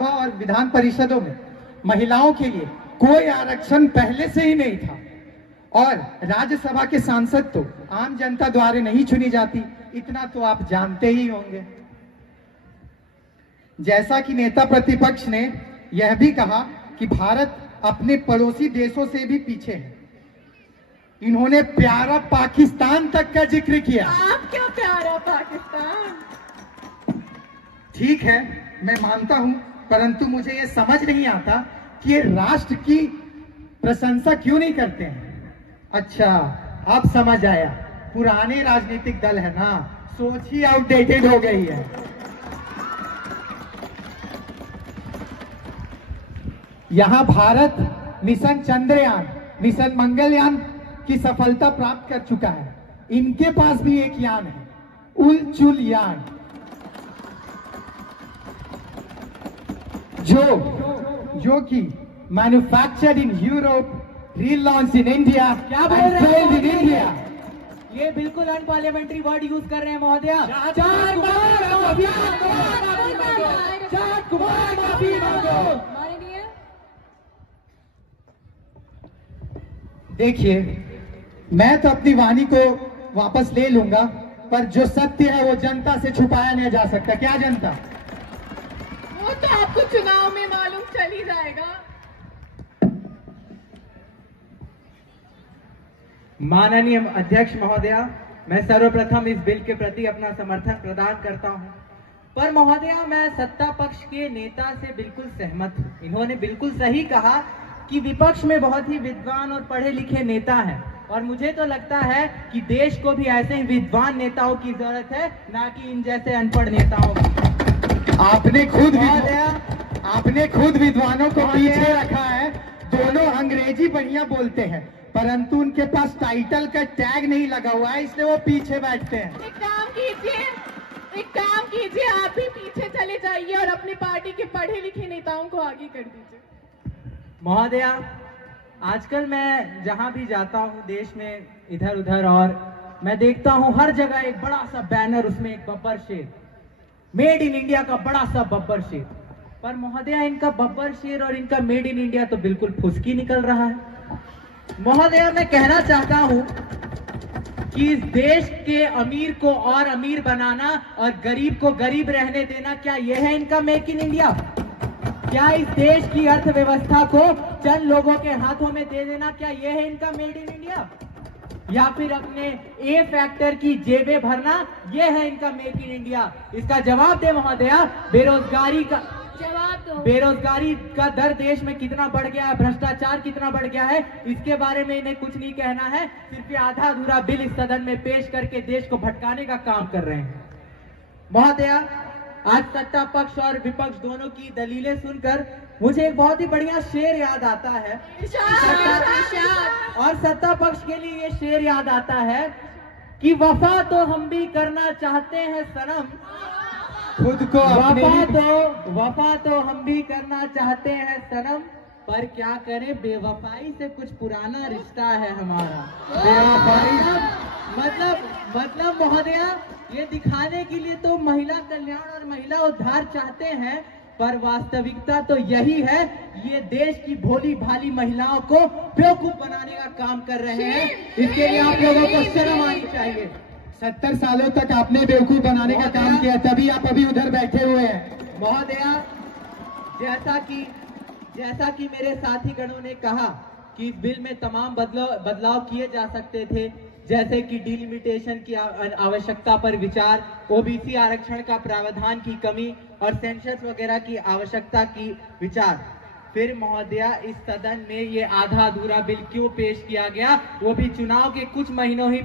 और विधान परिषदों में महिलाओं के लिए कोई आरक्षण पहले से ही नहीं था। और राज्यसभा के सांसद तो आम जनता द्वारा नहीं चुनी जाती, इतना तो आप जानते ही होंगे। जैसा कि नेता प्रतिपक्ष ने यह भी कहा कि भारत अपने पड़ोसी देशों से भी पीछे है। इन्होंने प्यारा पाकिस्तान तक का जिक्र किया। आप क्या प्यारा पाकिस्तान? ठीक है, मैं मानता हूं, परंतु मुझे यह समझ नहीं आता कि ये राष्ट्र की प्रशंसा क्यों नहीं करते हैं। अच्छा, अब समझ आया, पुराने राजनीतिक दल है ना, सोच ही आउटडेटेड हो गई है। यहाँ भारत मिशन चंद्रयान, मिशन मंगलयान की सफलता प्राप्त कर चुका है। इनके पास भी एक यान है, उलचुल यान, जो कि manufactured in Europe, relaunch in India, क्या बोल रहे हैं इन इंडिया? ये बिल्कुल अनपार्लियामेंट्री वर्ड यूज कर रहे हैं महोदया। देखिए, मैं तो अपनी वाणी को वापस ले लूंगा, पर जो सत्य है वो जनता से छुपाया नहीं जा सकता। क्या जनता? वो तो आपको चुनाव में मालूम चल ही जाएगा। माननीय अध्यक्ष महोदया, मैं सर्वप्रथम इस बिल के प्रति अपना समर्थन प्रदान करता हूं। पर महोदया, मैं सत्ता पक्ष के नेता से बिल्कुल सहमत हूं। इन्होंने बिल्कुल सही कहा कि विपक्ष में बहुत ही विद्वान और पढ़े लिखे नेता हैं, और मुझे तो लगता है कि देश को भी ऐसे ही विद्वान नेताओं की जरूरत है, ना कि इन जैसे अनपढ़ नेताओं की। आपने खुद विद्वानों को पीछे रखा है। दोनों अंग्रेजी बढ़िया बोलते हैं, परंतु उनके पास टाइटल का टैग नहीं लगा हुआ है, इसलिए वो पीछे बैठते हैं। एक काम कीजिए, आप भी पीछे चले जाइए और अपनी पार्टी के पढ़े लिखे नेताओं को आगे कर दीजिए। महोदया, आजकल मैं जहां भी जाता हूं देश में इधर उधर, और मैं देखता हूं हर जगह एक बड़ा सा बैनर, उसमें एक बब्बर शेर, मेड इन इंडिया का बड़ा सा बब्बर शेर। पर महोदया, इनका बब्बर शेर और इनका मेड इन इंडिया तो बिल्कुल फुसकी निकल रहा है। महोदया, मैं कहना चाहता हूं कि इस देश के अमीर को और अमीर बनाना और गरीब को गरीब रहने देना, क्या यह है इनका मेक इन इंडिया? क्या इस देश की अर्थव्यवस्था को चंद लोगों के हाथों में दे देना, क्या यह है इनका मेड इन इंडिया? या फिर अपने ए फैक्टर की जेबें भरना, यह है इनका मेक इन इंडिया? इसका जवाब दे महोदया। बेरोजगारी का दर देश में कितना बढ़ गया है, भ्रष्टाचार कितना बढ़ गया है, इसके बारे में इन्हें कुछ नहीं कहना है। सिर्फ ये आधा अधूरा बिल इस सदन में पेश करके देश को भटकाने का काम कर रहे हैं। महोदया, आज सत्ता पक्ष और विपक्ष दोनों की दलीलें सुनकर मुझे एक बहुत ही बढ़िया शेर याद आता है, और सत्ता पक्ष के लिए ये शेर याद आता है कि वफा तो हम भी करना चाहते हैं सनम, खुद को वफा तो हम भी करना चाहते हैं सनम, पर क्या करें, बेवफाई से कुछ पुराना रिश्ता है हमारा। मतलब महोदया, ये दिखाने के लिए तो महिला कल्याण और महिला उद्धार चाहते हैं, पर वास्तविकता तो यही है, ये देश की भोली भाली महिलाओं को बेवकूफ बनाने का काम कर रहे हैं। इसके लिए आप लोगों को शर्म आनी चाहिए। 70 सालों तक आपने बेवकूफ बनाने का काम किया, तभी आप अभी उधर बैठे हुए हैं। महोदया, जैसा कि मेरे साथी गणों ने कहा कि इस बिल में तमाम बदलाव किए जा सकते थे, जैसे कि डिलिमिटेशन की आवश्यकता पर विचार, ओबीसी आरक्षण का प्रावधान की कमी और सेंसस वगैरह की आवश्यकता की विचार। फिर महोदया, इस सदन में ये आधा अधूरा बिल क्यों पेश किया गया, वो भी चुनाव के कुछ महीनों ही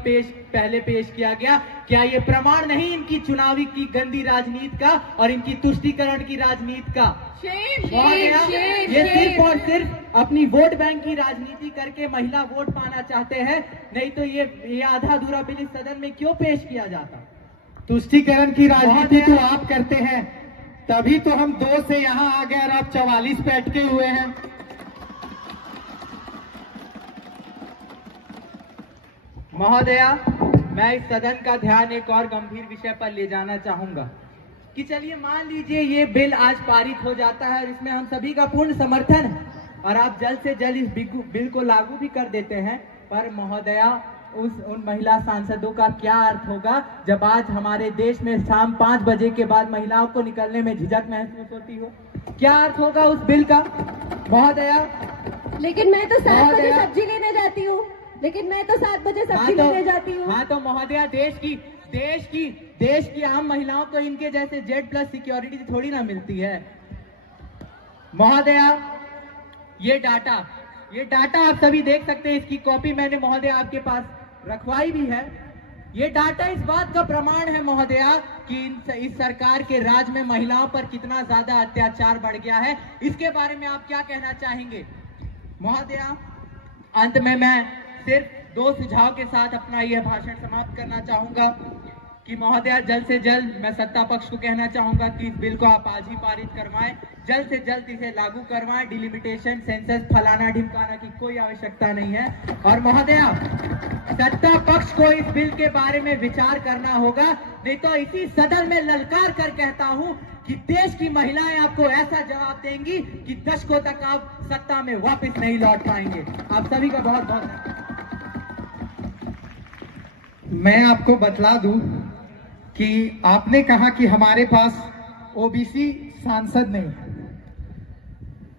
पहले पेश किया गया? क्या ये प्रमाण नहीं इनकी चुनावी की गंदी राजनीति का और इनकी तुष्टीकरण की राजनीति का? महोदया, ये सिर्फ और सिर्फ अपनी वोट बैंक की राजनीति करके महिला वोट पाना चाहते हैं, नहीं तो ये आधा अधूरा बिल इस सदन में क्यों पेश किया जाता? तुष्टीकरण की राजनीति तो आप करते हैं, तभी तो हम 2 से यहाँ आ गए और आप 44 पे अटके हुए हैं। महोदया, मैं इस सदन का ध्यान एक और गंभीर विषय पर ले जाना चाहूंगा कि चलिए मान लीजिए ये बिल आज पारित हो जाता है और इसमें हम सभी का पूर्ण समर्थन है और आप जल्द से जल्द इस बिल को लागू भी कर देते हैं, पर महोदया, उन महिला सांसदों का क्या अर्थ होगा जब आज हमारे देश में शाम 5 बजे के बाद महिलाओं को निकलने में झिझक महसूस होती हो? क्या अर्थ होगा उस बिल का महोदया? लेकिन मैं तो 7 बजे सब्जी लेने जाती हूँ। हाँ तो महोदया, देश की आम महिलाओं को इनके जैसे Z+ सिक्योरिटी थोड़ी ना मिलती है। महोदया, ये डाटा आप सभी देख सकते हैं, इसकी कॉपी मैंने महोदया आपके पास रखवाई भी है। ये डाटा इस बात का प्रमाण है महोदया कि इस सरकार के राज में महिलाओं पर कितना ज्यादा अत्याचार बढ़ गया है। इसके बारे में आप क्या कहना चाहेंगे महोदया? अंत में मैं सिर्फ 2 सुझाव के साथ अपना यह भाषण समाप्त करना चाहूंगा कि महोदया जल्द से जल्द मैं सत्ता पक्ष को कहना चाहूंगा कि इस बिल को आप आज ही पारित करवाएं, जल्द से जल्द इसे लागू करवाएं। डिलिमिटेशन, सेंसस, फलाना ढिमकाना की कोई आवश्यकता नहीं है। और महोदया सत्ता पक्ष को इस बिल के बारे में विचार करना होगा, नहीं तो इसी सदन में ललकार कर कहता हूं कि देश की महिलाएं आपको ऐसा जवाब देंगी कि दशकों तक आप सत्ता में वापस नहीं लौट पाएंगे। आप सभी का बहुत बहुत मैं आपको बतला दूं कि आपने कहा कि हमारे पास ओबीसी सांसद नहीं।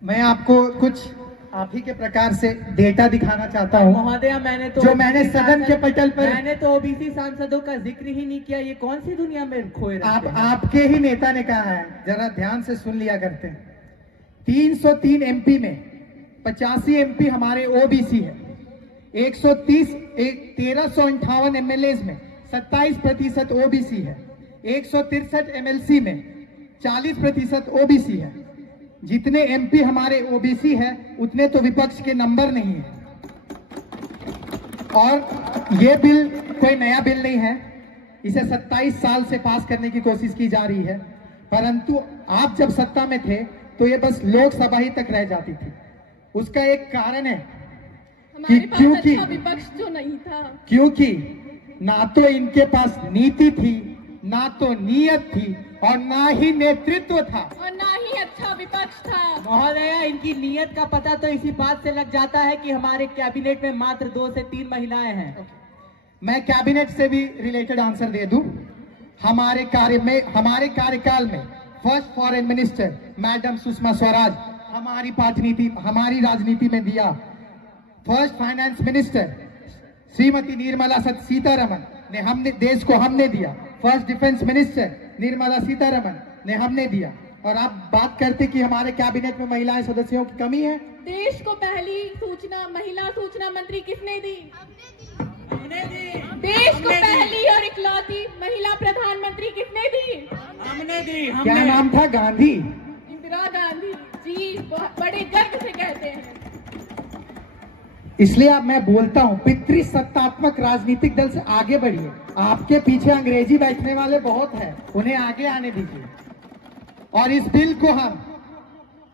मैं आपको कुछ आप ही के प्रकार से डेटा दिखाना चाहता हूं महोदया। मैंने सदन के पटल पर मैंने तो ओबीसी सांसदों का जिक्र ही नहीं किया। ये कौन सी दुनिया में खोए रहते हैं? आपके ही नेता ने कहा है, जरा ध्यान से सुन लिया करते हैं। 303 एमपी में 85 एमपी हमारे ओबीसी है। 1358 एमएलए में 27% ओबीसी है। 163 एमएलसी में 40% ओबीसी है। जितने एमपी हमारे ओबीसी है उतने तो विपक्ष के नंबर नहीं है। और ये बिल कोई नया बिल नहीं है, इसे 27 साल से पास करने की कोशिश की जा रही है, परंतु आप जब सत्ता में थे तो ये बस लोकसभा ही तक रह जाती थी। उसका एक कारण है कि क्योंकि विपक्ष जो नहीं था, क्योंकि ना तो इनके पास नीति थी, ना तो नीयत थी, और ना ही नेतृत्व था, और ना ही अच्छा विपक्ष था। महोदया इनकी नीयत का पता तो इसी बात से लग जाता है कि हमारे कैबिनेट में मात्र 2 से 3 महिलाएं हैं। मैं कैबिनेट से भी रिलेटेड आंसर दे दूं। हमारे कार्यकाल में first foreign minister madam Sushma Swaraj हमारी राजनीति में दिया। First finance minister Shrimati Nirmala Sitharaman ने देश को हमने दिया। First defence minister Nirmala Sitharaman ने हमने दिया। और आप बात करते कि हमारे कैबिनेट में महिलाएं सदस्यों की कमी है। देश को पहली महिला सूचना मंत्री किसने दी? हमने दी। देश को पहली और इकलौती महिला प्रधानमंत्री किसने दी? हमने दी। क्या नाम था? गांधी, इंदिरा गांधी जी। बड़े गर्व से कहते हैं। इसलिए अब मैं बोलता हूं, पितृसत्तात्मक राजनीतिक दल से आगे बढ़िए। आपके पीछे अंग्रेजी बैठने वाले बहुत हैं, उन्हें आगे आने दीजिए। और इस बिल को हम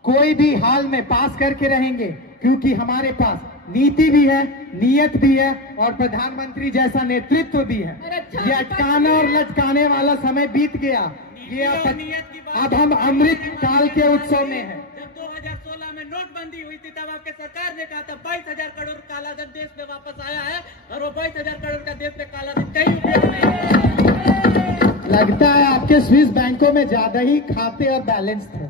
कोई भी हाल में पास करके रहेंगे, क्योंकि हमारे पास नीति भी है, नीयत भी है, और प्रधानमंत्री जैसा नेतृत्व भी है। ये अटकाने और लटकाने वाला समय बीत गया। ये अब हम अमृत काल के उत्सव में हैं। 2016 में नोटबंदी हुई थी तब आपके सरकार ने कहा था 22,000 करोड़ काला धन देश में वापस आया है, और वो 22,000 करोड़ का देश में काला धन कहीं उपयोग नहीं। लगता है आपके स्विस बैंकों में ज्यादा ही खाते और बैलेंस थे।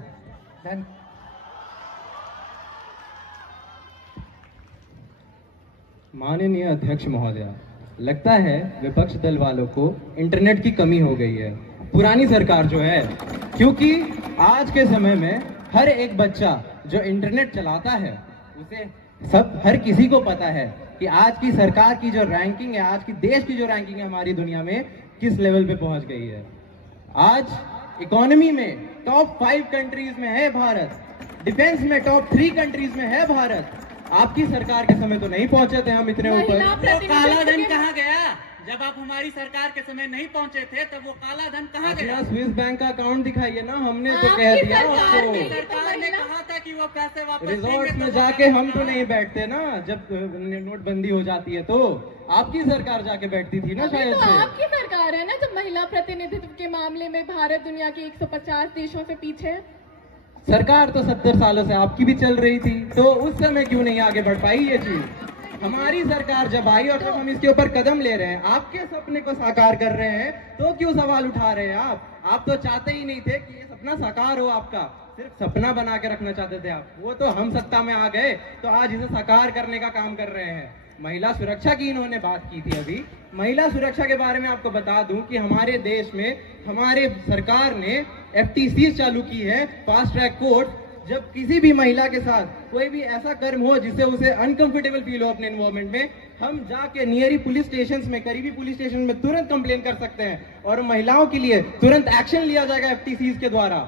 माननीय अध्यक्ष महोदया, लगता है विपक्ष दल वालों को इंटरनेट की कमी हो गई है। पुरानी सरकार जो है, क्योंकि आज के समय में हर एक बच्चा जो इंटरनेट चलाता है उसे हर किसी को पता है कि आज की सरकार की जो रैंकिंग है, आज की देश की जो रैंकिंग है हमारी दुनिया में किस लेवल पे पहुंच गई है। आज इकोनॉमी में टॉप 5 कंट्रीज में है भारत, डिफेंस में टॉप 3 कंट्रीज में है भारत। आपकी सरकार के समय तो नहीं पहुंचे थे हम इतने ऊपर। वो काला धन कहाँ गया? जब आप हमारी सरकार के समय नहीं पहुंचे थे तब वो काला धन कहाँ गया? स्विस बैंक का अकाउंट दिखाइए ना, हमने तो कह दिया सरकार ने कहा था कि वो पैसे वापस रिजॉर्ट में जाके हम तो नहीं बैठते ना, जब नोटबंदी हो जाती है तो आपकी सरकार जाके बैठती थी ना शायद तो आपकी सरकार है ना जब महिला प्रतिनिधित्व के मामले में भारत दुनिया के 150 देशों से पीछे। सरकार तो 70 सालों से आपकी भी चल रही थी, तो उस समय क्यों नहीं आगे बढ़ पाई ये चीज? हमारी सरकार जब आई और जब हम इसके ऊपर कदम ले रहे हैं, आपके सपने को साकार कर रहे हैं, तो क्यों सवाल उठा रहे हैं आप तो चाहते ही नहीं थे कि ये सपना साकार हो आपका, सिर्फ सपना बना के रखना चाहते थे आप। वो तो हम सत्ता में आ गए तो आज इसे साकार करने का काम कर रहे हैं। महिला सुरक्षा की इन्होंने बात की थी अभी। महिला सुरक्षा के बारे में आपको बता दूं कि हमारे देश में हमारे सरकार ने FTC चालू की है, फास्ट ट्रैक कोर्ट, जब किसी भी महिला के साथ कोई भी ऐसा कर्म हो जिससे उसे अनकंफर्टेबल फील हो अपने एनवायरमेंट में, हम जाके नियरी पुलिस स्टेशन में, करीबी पुलिस स्टेशन में तुरंत कंप्लेन कर सकते हैं और महिलाओं के लिए तुरंत एक्शन लिया जाएगा FTCs के द्वारा।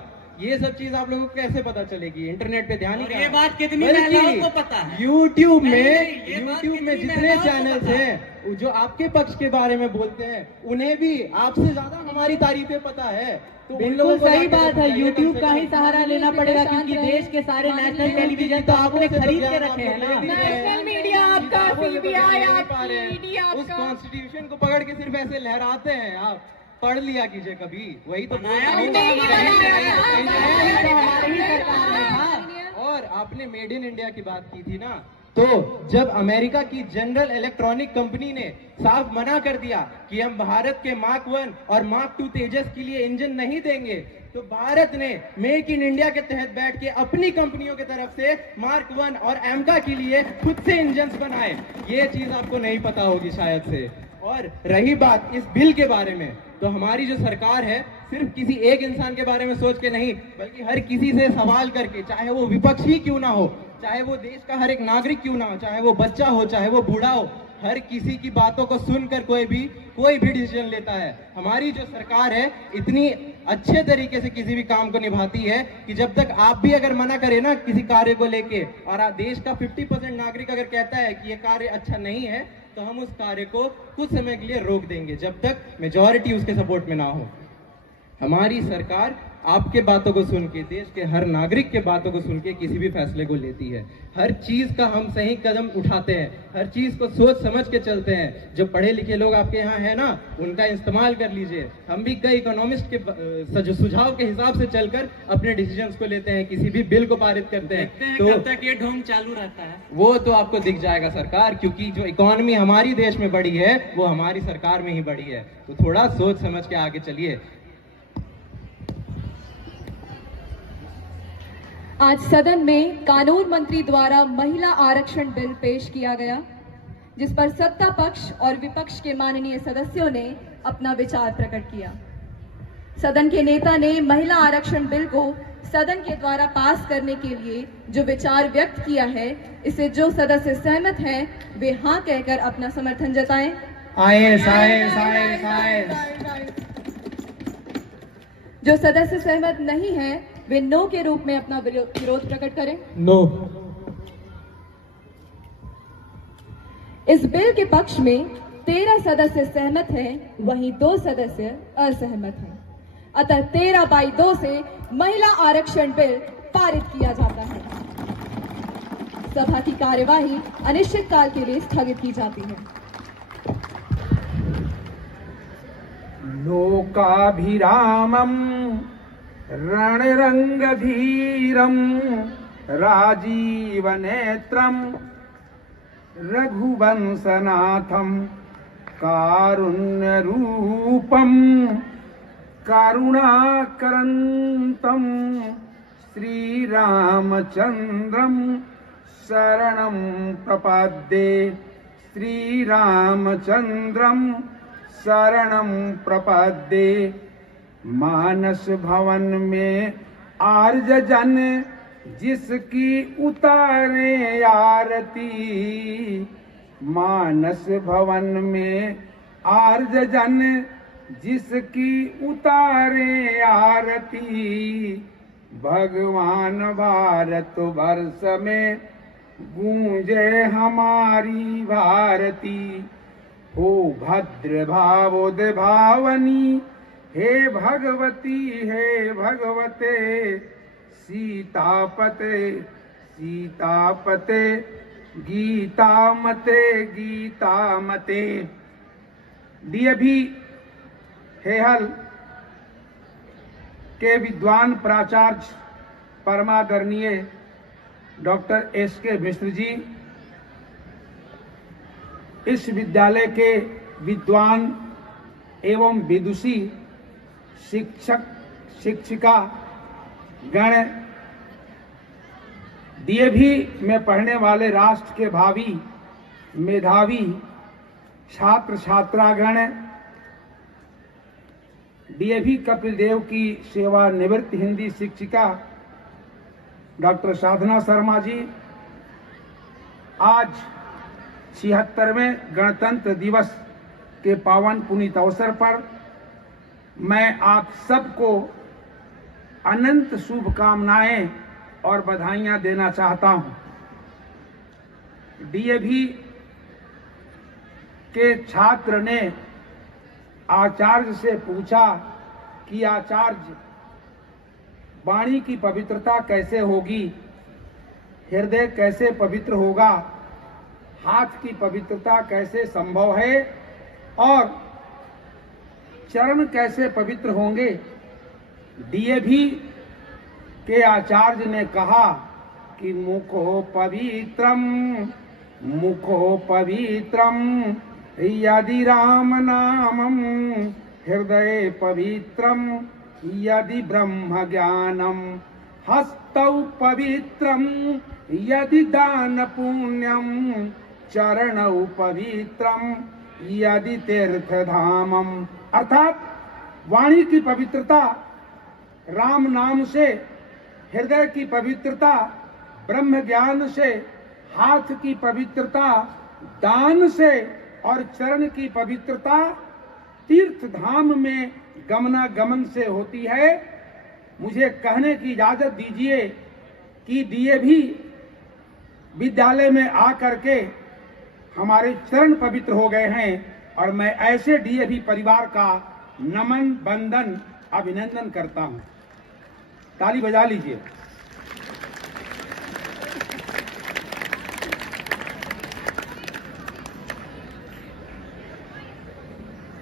ये सब चीज आप लोगों को कैसे पता चलेगी? इंटरनेट पे ध्यान ही ये बात कितनी महिलाओं को पता है? यूट्यूब में जितने चैनल्स हैं जो आपके पक्ष के बारे में बोलते हैं, उन्हें भी आपसे ज्यादा हमारी तारीफें पता है। तो बिल्कुल सही बात है, यूट्यूब का ही सहारा लेना पड़ेगा क्योंकि देश के सारे नेशनल टेलीविजन तो आपने खरीद के रखे हैं ना। नेशनल मीडिया आपका, CBI आपकी, मीडिया उस आपका। कॉन्स्टिट्यूशन को पकड़ के सिर्फ ऐसे लहराते हैं आप, पढ़ लिया कीजिए कभी, वही तो और आपने मेड इन इंडिया की बात की थी ना, तो जब अमेरिका की जनरल इलेक्ट्रॉनिक कंपनी ने साफ मना कर दिया कि हम भारत के मार्क 1 और मार्क 2 तेजस के लिए इंजन नहीं देंगे, तो भारत ने मेक इन इंडिया के तहत बैठ के अपनी कंपनियों की तरफ से मार्क 1 और एमका के लिए खुद से इंजन बनाए। ये चीज आपको नहीं पता होगी शायद से। और रही बात इस बिल के बारे में, तो हमारी जो सरकार है सिर्फ किसी एक इंसान के बारे में सोच के नहीं, बल्कि हर किसी से सवाल करके, चाहे वो विपक्ष ही क्यों ना हो, चाहे वो देश का हर एक नागरिक क्यों ना हो, चाहे वो बच्चा हो, चाहे वो बूढ़ा हो, हर किसी की बातों को सुनकर कोई भी डिसीजन लेता है। हमारी जो सरकार है इतनी अच्छे तरीके से किसी भी काम को निभाती है कि जब तक आप भी अगर मना करें ना किसी कार्य को लेके, और देश का 50% नागरिक अगर कहता है कि ये कार्य अच्छा नहीं है, तो हम उस कार्य को कुछ समय के लिए रोक देंगे जब तक मेजॉरिटी उसके सपोर्ट में ना हो। हमारी सरकार आपके बातों को सुन के, देश के हर नागरिक के बातों को सुन के किसी भी फैसले को लेती है। हर चीज का हम सही कदम उठाते हैं, हर चीज को सोच समझ के चलते हैं। जो पढ़े लिखे लोग आपके यहाँ है ना, उनका इस्तेमाल कर लीजिए। हम भी कई इकोनॉमिस्ट के सुझाव के हिसाब से चलकर अपने डिसीजंस को लेते हैं, किसी भी बिल को पारित करते हैं। तो कब तक ये ढोंग चालू रहता है वो तो आपको दिख जाएगा सरकार, क्योंकि जो इकोनॉमी हमारी देश में बढ़ी है वो हमारी सरकार में ही बढ़ी है। तो थोड़ा सोच समझ के आगे चलिए। आज सदन में कानून मंत्री द्वारा महिला आरक्षण बिल पेश किया गया, जिस पर सत्ता पक्ष और विपक्ष के माननीय सदस्यों ने अपना विचार प्रकट किया। सदन के नेता ने महिला आरक्षण बिल को सदन के द्वारा पास करने के लिए जो विचार व्यक्त किया है, इससे जो सदस्य सहमत हैं वे हाँ कहकर अपना समर्थन जताएं। जो सदस्य सहमत नहीं है वे नो के रूप में अपना विरोध प्रकट करें। नो। इस बिल के पक्ष में 13 सदस्य सहमत हैं, वहीं 2 सदस्य असहमत हैं। अतः 13/2 से महिला आरक्षण बिल पारित किया जाता है। सभा की कार्यवाही अनिश्चित काल के लिए स्थगित की जाती है। लोकाभिरामम् रणरंगधीरं राजीवनेत्रं रघुवंशनाथं कारुण्यरूपं करुणाकरन्तं श्रीरामचन्द्रं शरणं प्रपद्ये। श्रीरामचन्द्रं शरणं प्रपद्ये। मानस भवन में आर्ज जन जिसकी उतारे आरती। मानस भवन में आर्ज जन जिसकी उतारे आरती। भगवान भारत वर्ष में गूंजे हमारी भारती। हो भद्र भावोद भावनी हे भगवती हे भगवते। सीतापते सीतापते गीतामते गीतामते। डीएवी हेहल के विद्वान प्राचार्य परमादरणीय डॉक्टर SK मिश्र जी, इस विद्यालय के विद्वान एवं विदुषी शिक्षक शिक्षिका गण, डीएवी में पढ़ने वाले राष्ट्र के भावी मेधावी छात्र छात्रागण, डीएवी कपिल देव की सेवानिवृत्त हिंदी शिक्षिका डॉक्टर साधना शर्मा जी, आज 76वें गणतंत्र दिवस के पावन पुनीत अवसर पर मैं आप सबको अनंत शुभकामनाएं और बधाइयां देना चाहता हूं। डीएवी के छात्र ने आचार्य से पूछा कि आचार्य, वाणी की पवित्रता कैसे होगी, हृदय कैसे पवित्र होगा, हाथ की पवित्रता कैसे संभव है और चरण कैसे पवित्र होंगे। डीएवी के आचार्य ने कहा कि मुखो पवित्रम यदि राम नामम, हृदय पवित्रम यदि ब्रह्म ज्ञानम, हस्तौ पवित्रम यदि दान पुण्यम, चरणौ पवित्रम यदि तीर्थ धामम। अर्थात वाणी की पवित्रता राम नाम से, हृदय की पवित्रता ब्रह्म ज्ञान से, हाथ की पवित्रता दान से और चरण की पवित्रता तीर्थ धाम में गमनागमन से होती है। मुझे कहने की इजाजत दीजिए कि डीएवी विद्यालय में आकर के हमारे चरण पवित्र हो गए हैं और मैं ऐसे डीएवी परिवार का नमन, वंदन, अभिनंदन करता हूं। ताली बजा लीजिए।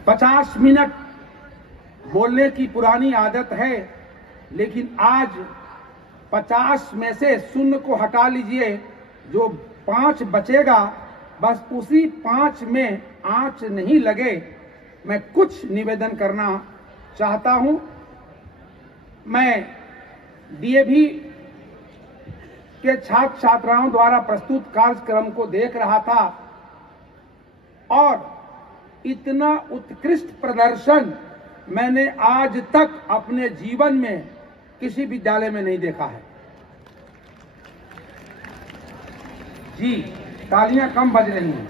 पचास मिनट बोलने की पुरानी आदत है, लेकिन आज 50 में से शून्य को हटा लीजिए, जो 5 बचेगा बस उसी 5 में आंच नहीं लगे। मैं कुछ निवेदन करना चाहता हूं। मैं डीएवी के छात्र छात्राओं द्वारा प्रस्तुत कार्यक्रम को देख रहा था और इतना उत्कृष्ट प्रदर्शन मैंने आज तक अपने जीवन में किसी विद्यालय में नहीं देखा है। जी, तालियां कम बज रही हैं।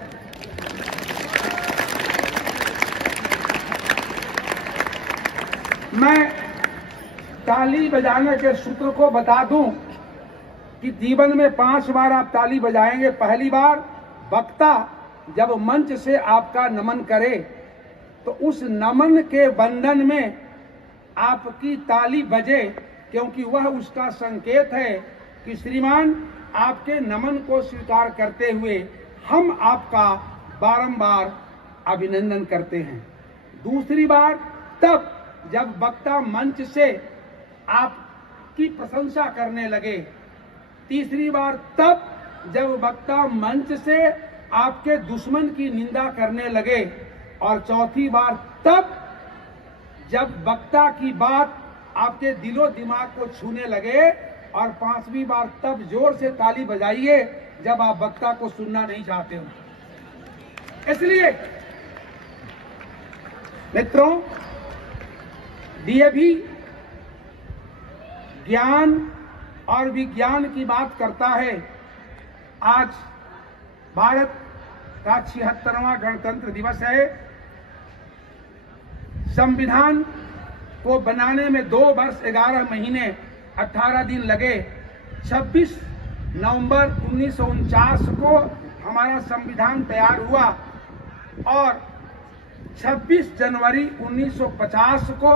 मैं ताली बजाने के सूत्र को बता दूं कि जीवन में 5 बार आप ताली बजाएंगे। पहली बार वक्ता जब मंच से आपका नमन करे तो उस नमन के बंधन में आपकी ताली बजे, क्योंकि वह उसका संकेत है कि श्रीमान आपके नमन को स्वीकार करते हुए हम आपका बारंबार अभिनंदन करते हैं। दूसरी बार तब जब वक्ता मंच से आपकी प्रशंसा करने लगे। तीसरी बार तब जब वक्ता मंच से आपके दुश्मन की निंदा करने लगे और चौथी बार तब जब वक्ता की बात आपके दिलो दिमाग को छूने लगे और 5वीं बार तब जोर से ताली बजाइए जब आप वक्ता को सुनना नहीं चाहते हो। इसलिए मित्रों, डीएवी ज्ञान और विज्ञान की बात करता है। आज भारत का 76वां गणतंत्र दिवस है। संविधान को बनाने में 2 वर्ष 11 महीने 18 दिन लगे। 26 नवंबर 1949 को हमारा संविधान तैयार हुआ और 26 जनवरी 1950 को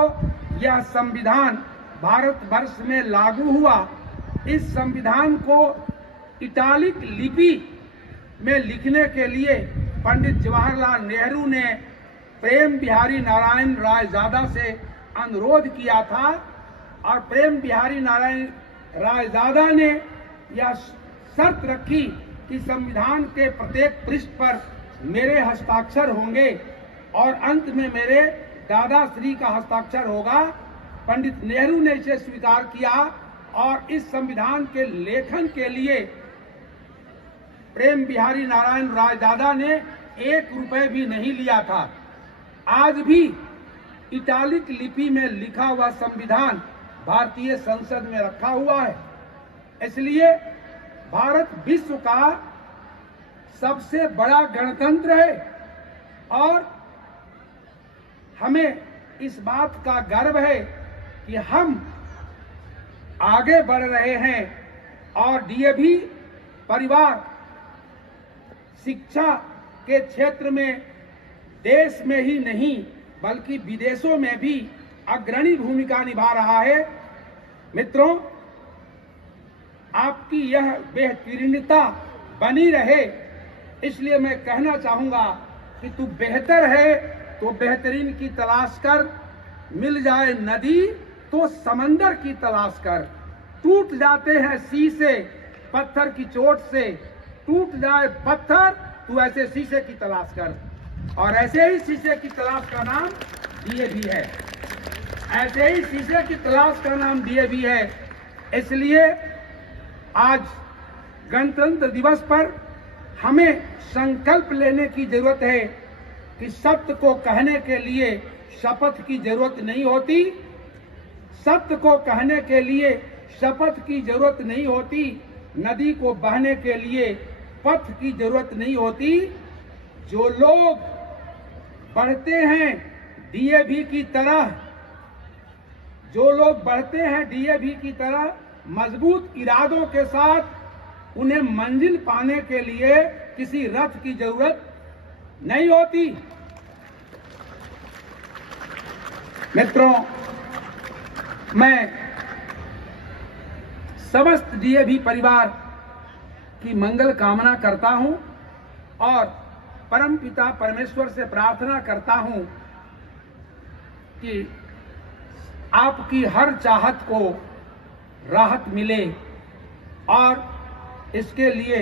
यह संविधान भारतवर्ष में लागू हुआ। इस संविधान को इटालिक लिपि में लिखने के लिए पंडित जवाहरलाल नेहरू ने प्रेम बिहारी नारायण रायजादा से अनुरोध किया था और प्रेम बिहारी नारायण रायजादा ने यह शर्त रखी कि संविधान के प्रत्येक पृष्ठ पर मेरे हस्ताक्षर होंगे और अंत में मेरे दादाश्री का हस्ताक्षर होगा। पंडित नेहरू ने इसे स्वीकार किया और इस संविधान के लेखन के लिए प्रेम बिहारी नारायण रायजादा ने 1 रुपए भी नहीं लिया था। आज भी इटालिक लिपि में लिखा हुआ संविधान भारतीय संसद में रखा हुआ है। इसलिए भारत विश्व का सबसे बड़ा गणतंत्र है और हमें इस बात का गर्व है कि हम आगे बढ़ रहे हैं और डीएवी परिवार शिक्षा के क्षेत्र में देश में ही नहीं बल्कि विदेशों में भी अग्रणी भूमिका निभा रहा है। मित्रों, आपकी यह बेहतरीनता बनी रहे, इसलिए मैं कहना चाहूंगा कि तू बेहतर है तो बेहतरीन की तलाश कर, मिल जाए नदी तो समंदर की तलाश कर। टूट जाते हैं शीशे पत्थर की चोट से, टूट जाए पत्थर तू ऐसे शीशे की तलाश कर। और ऐसे ही शीशे की तलाश का नाम डीएवी है, ऐसे ही शीशे की तलाश का नाम डीएवी है। इसलिए आज गणतंत्र दिवस पर हमें संकल्प लेने की जरूरत है कि सत्य को कहने के लिए शपथ की जरूरत नहीं होती, सत्य को कहने के लिए शपथ की जरूरत नहीं होती, नदी को बहने के लिए पथ की जरूरत नहीं होती। जो लोग बढ़ते हैं डीएवी की तरह, जो लोग बढ़ते हैं डीएवी की तरह मजबूत इरादों के साथ, उन्हें मंजिल पाने के लिए किसी रथ की जरूरत नहीं होती। मित्रों, मैं समस्त डीएवी परिवार की मंगल कामना करता हूं और परमपिता परमेश्वर से प्रार्थना करता हूं कि आपकी हर चाहत को राहत मिले और इसके लिए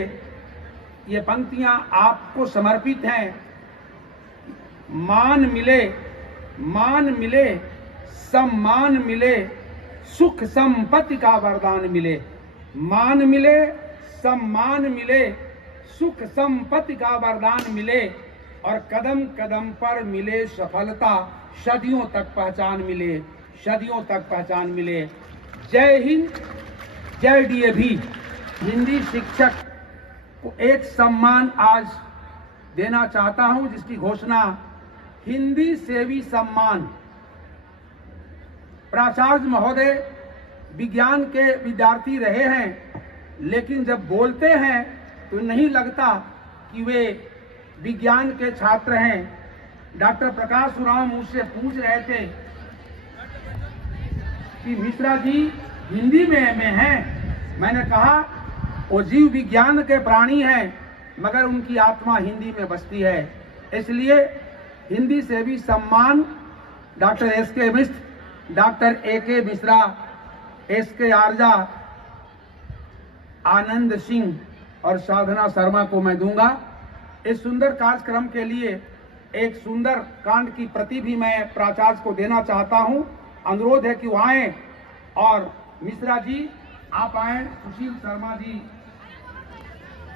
ये पंक्तियां आपको समर्पित हैं। मान मिले, मान मिले, सम्मान मिले, सुख संपत्ति का वरदान मिले। मान मिले, सम्मान मिले, सुख संपत्ति का वरदान मिले और कदम कदम पर मिले सफलता, सदियों तक पहचान मिले, सदियों तक पहचान मिले। जय हिंद, जय डीएवी। हिंदी शिक्षक को एक सम्मान आज देना चाहता हूं जिसकी घोषणा हिंदी सेवी सम्मान। प्राचार्य महोदय विज्ञान के विद्यार्थी रहे हैं, लेकिन जब बोलते हैं तो नहीं लगता कि वे विज्ञान के छात्र हैं। डॉक्टर प्रकाश उरांव मुझसे पूछ रहे थे कि मिश्रा जी हिंदी में हैं। मैंने कहा वो जीव विज्ञान के प्राणी हैं मगर उनकी आत्मा हिंदी में बसती है। इसलिए हिंदी से भी सम्मान डॉक्टर एसके मिश्र, डॉक्टर एके मिश्रा, एसके आर्जा, आनंद सिंह और साधना शर्मा को मैं दूंगा। इस सुंदर कार्यक्रम के लिए एक सुंदर कांड की प्रति भी मैं प्राचार्य को देना चाहता हूं। अनुरोध है कि वो आए और मिश्रा जी आप आए, सुशील शर्मा जी,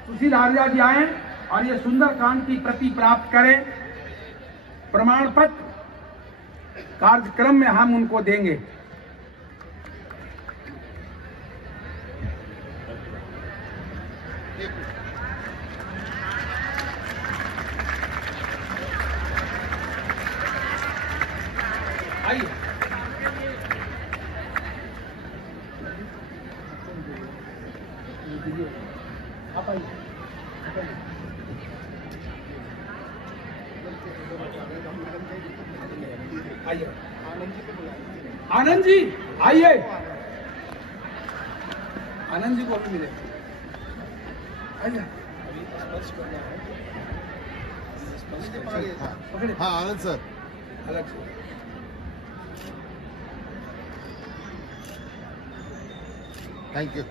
सुशील आर्या जी आए और ये सुंदर कांड की प्रति प्राप्त करें। प्रमाण पत्र कार्यक्रम में हम उनको देंगे। आइए। आप आइए। आइए आनंद जी, आइए। आनंद जी को भी मिले। आइए। हाँ आनंद सर, अलग से। Thank you.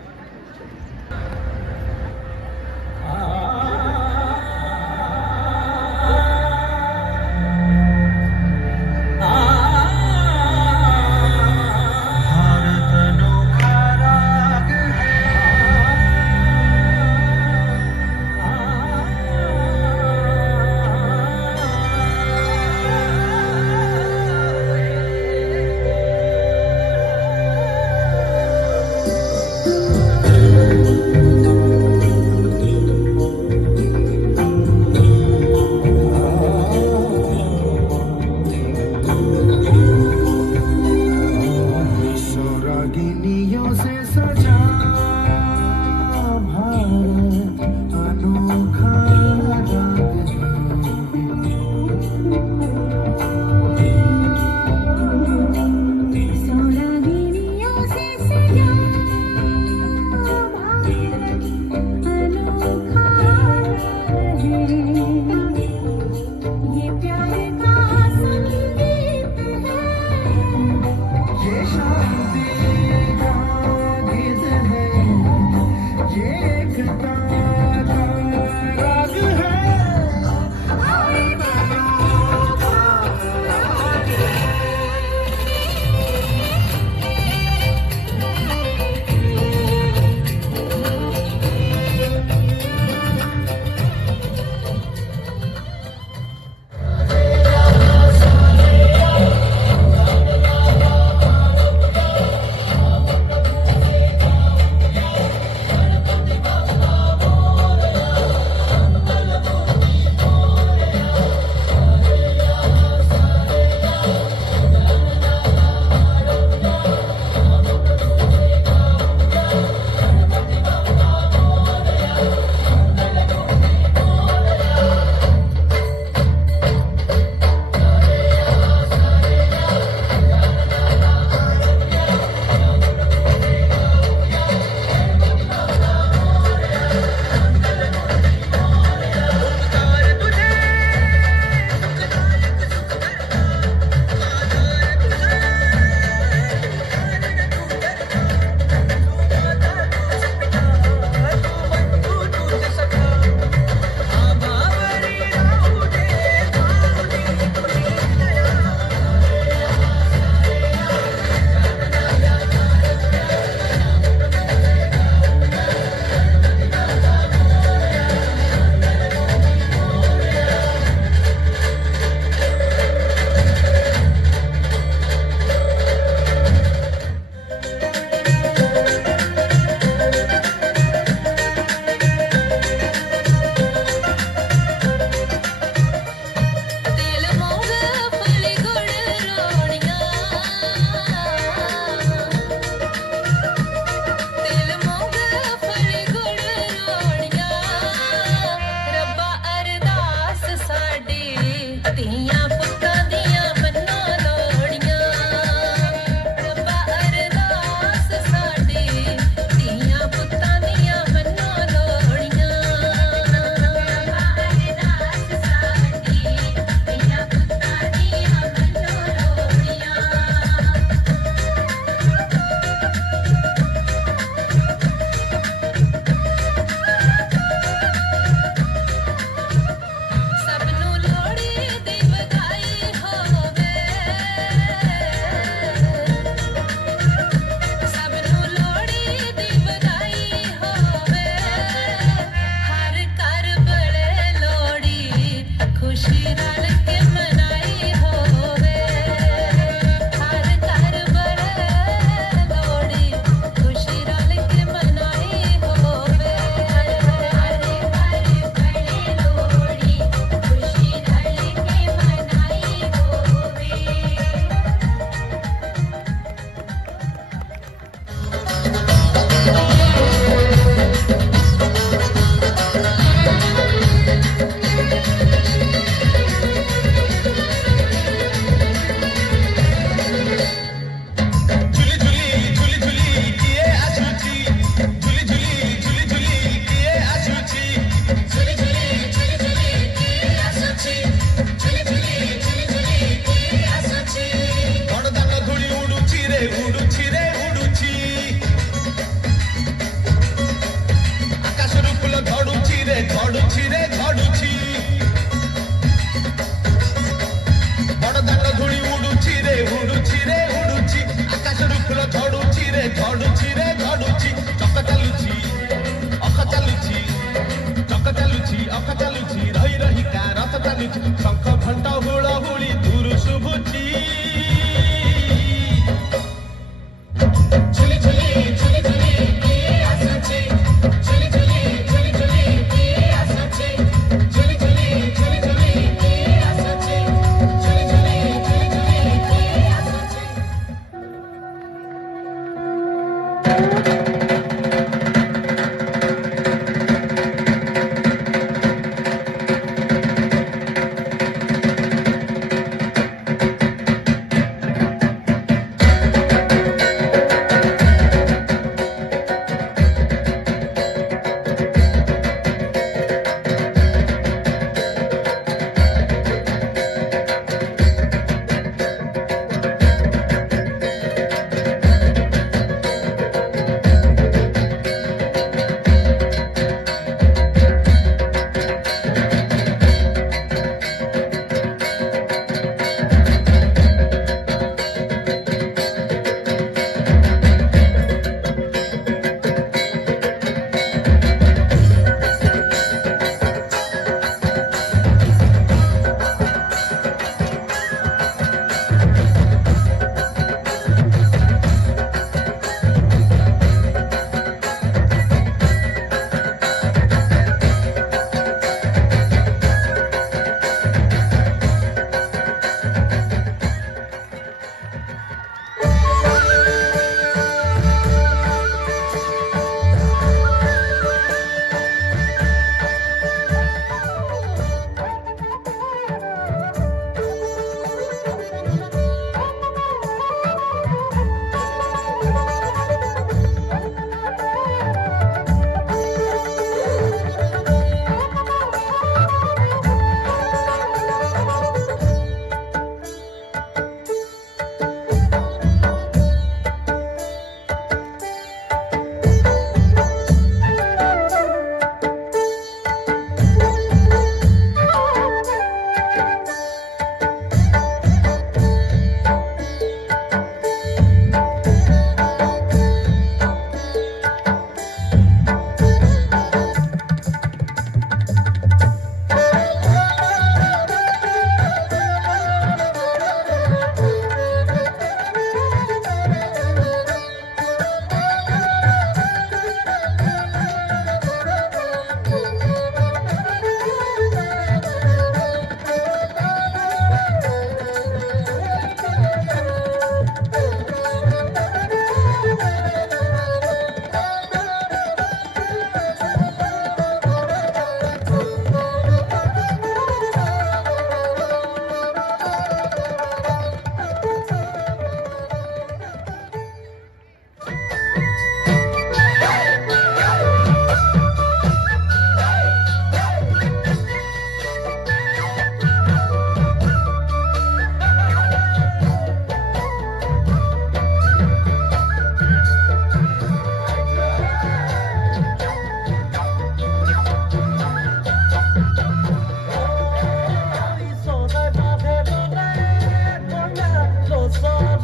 Duke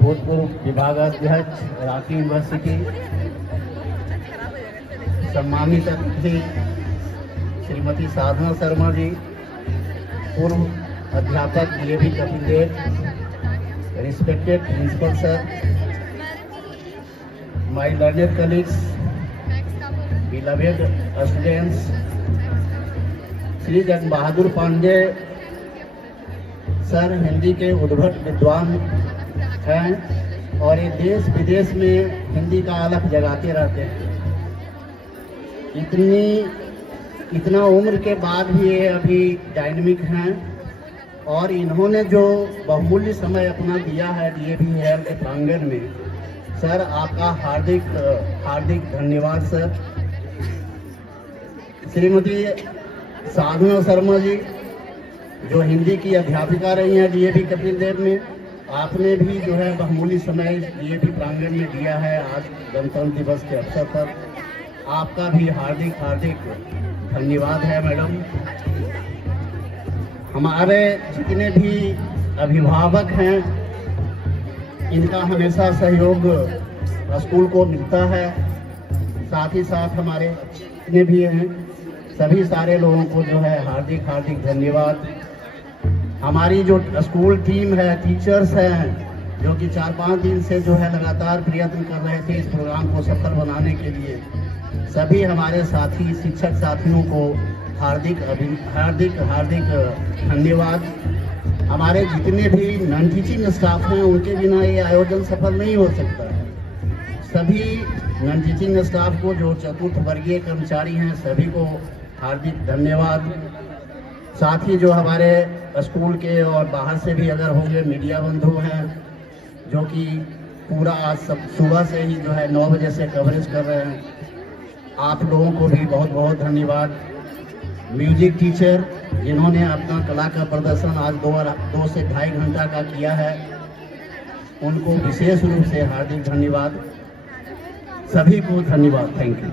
भूतपूर्व विभागाध्यक्ष रांची यूनिवर्सिटी, सम्मानित अतिथि श्रीमती साधना शर्मा जी, पूर्व अध्यापक DAV Kapil Dev, respected principal sir, my learned colleagues, beloved students, Shri Jag Bahadur Pandey sir Hindi के उद्भट विद्वान हैं और ये देश विदेश में हिंदी का अलग जगाते रहते हैं। इतना उम्र के बाद भी ये अभी डायनेमिक हैं और इन्होंने जो बहुमूल्य समय अपना दिया है DAV हेल्थ के प्रांगण में, सर आपका हार्दिक हार्दिक धन्यवाद सर। श्रीमती साधना शर्मा जी जो हिंदी की अध्यापिका रही हैं DAV कपिल देव में, आपने भी जो है बहुमूल्य समय DAV प्रांगण में दिया है आज गणतंत्र दिवस के अवसर पर। आपका भी हार्दिक हार्दिक धन्यवाद है मैडम। हमारे जितने भी अभिभावक हैं इनका हमेशा सहयोग स्कूल को मिलता है, साथ ही साथ हमारे जितने भी हैं सभी सारे लोगों को जो है हार्दिक हार्दिक धन्यवाद। हमारी जो स्कूल टीम है, टीचर्स हैं जो कि 4-5 दिन से जो है लगातार प्रयत्न कर रहे थे इस प्रोग्राम को सफल बनाने के लिए, सभी हमारे साथी शिक्षक साथियों को हार्दिक हार्दिक हार्दिक धन्यवाद। हमारे जितने भी नॉन टीचिंग स्टाफ हैं उनके बिना ये आयोजन सफल नहीं हो सकता है। सभी नॉन टीचिंग स्टाफ को जो चतुर्थ वर्गीय कर्मचारी हैं सभी को हार्दिक धन्यवाद। साथ ही जो हमारे स्कूल के और बाहर से भी अगर होंगे मीडिया बंधु हैं जो कि पूरा आज सब सुबह से ही जो है 9 बजे से कवरेज कर रहे हैं, आप लोगों को भी बहुत बहुत धन्यवाद। म्यूजिक टीचर जिन्होंने अपना कला का प्रदर्शन आज 2 से 2.5 घंटा का किया है, उनको विशेष रूप से हार्दिक धन्यवाद। सभी को धन्यवाद। Thank you.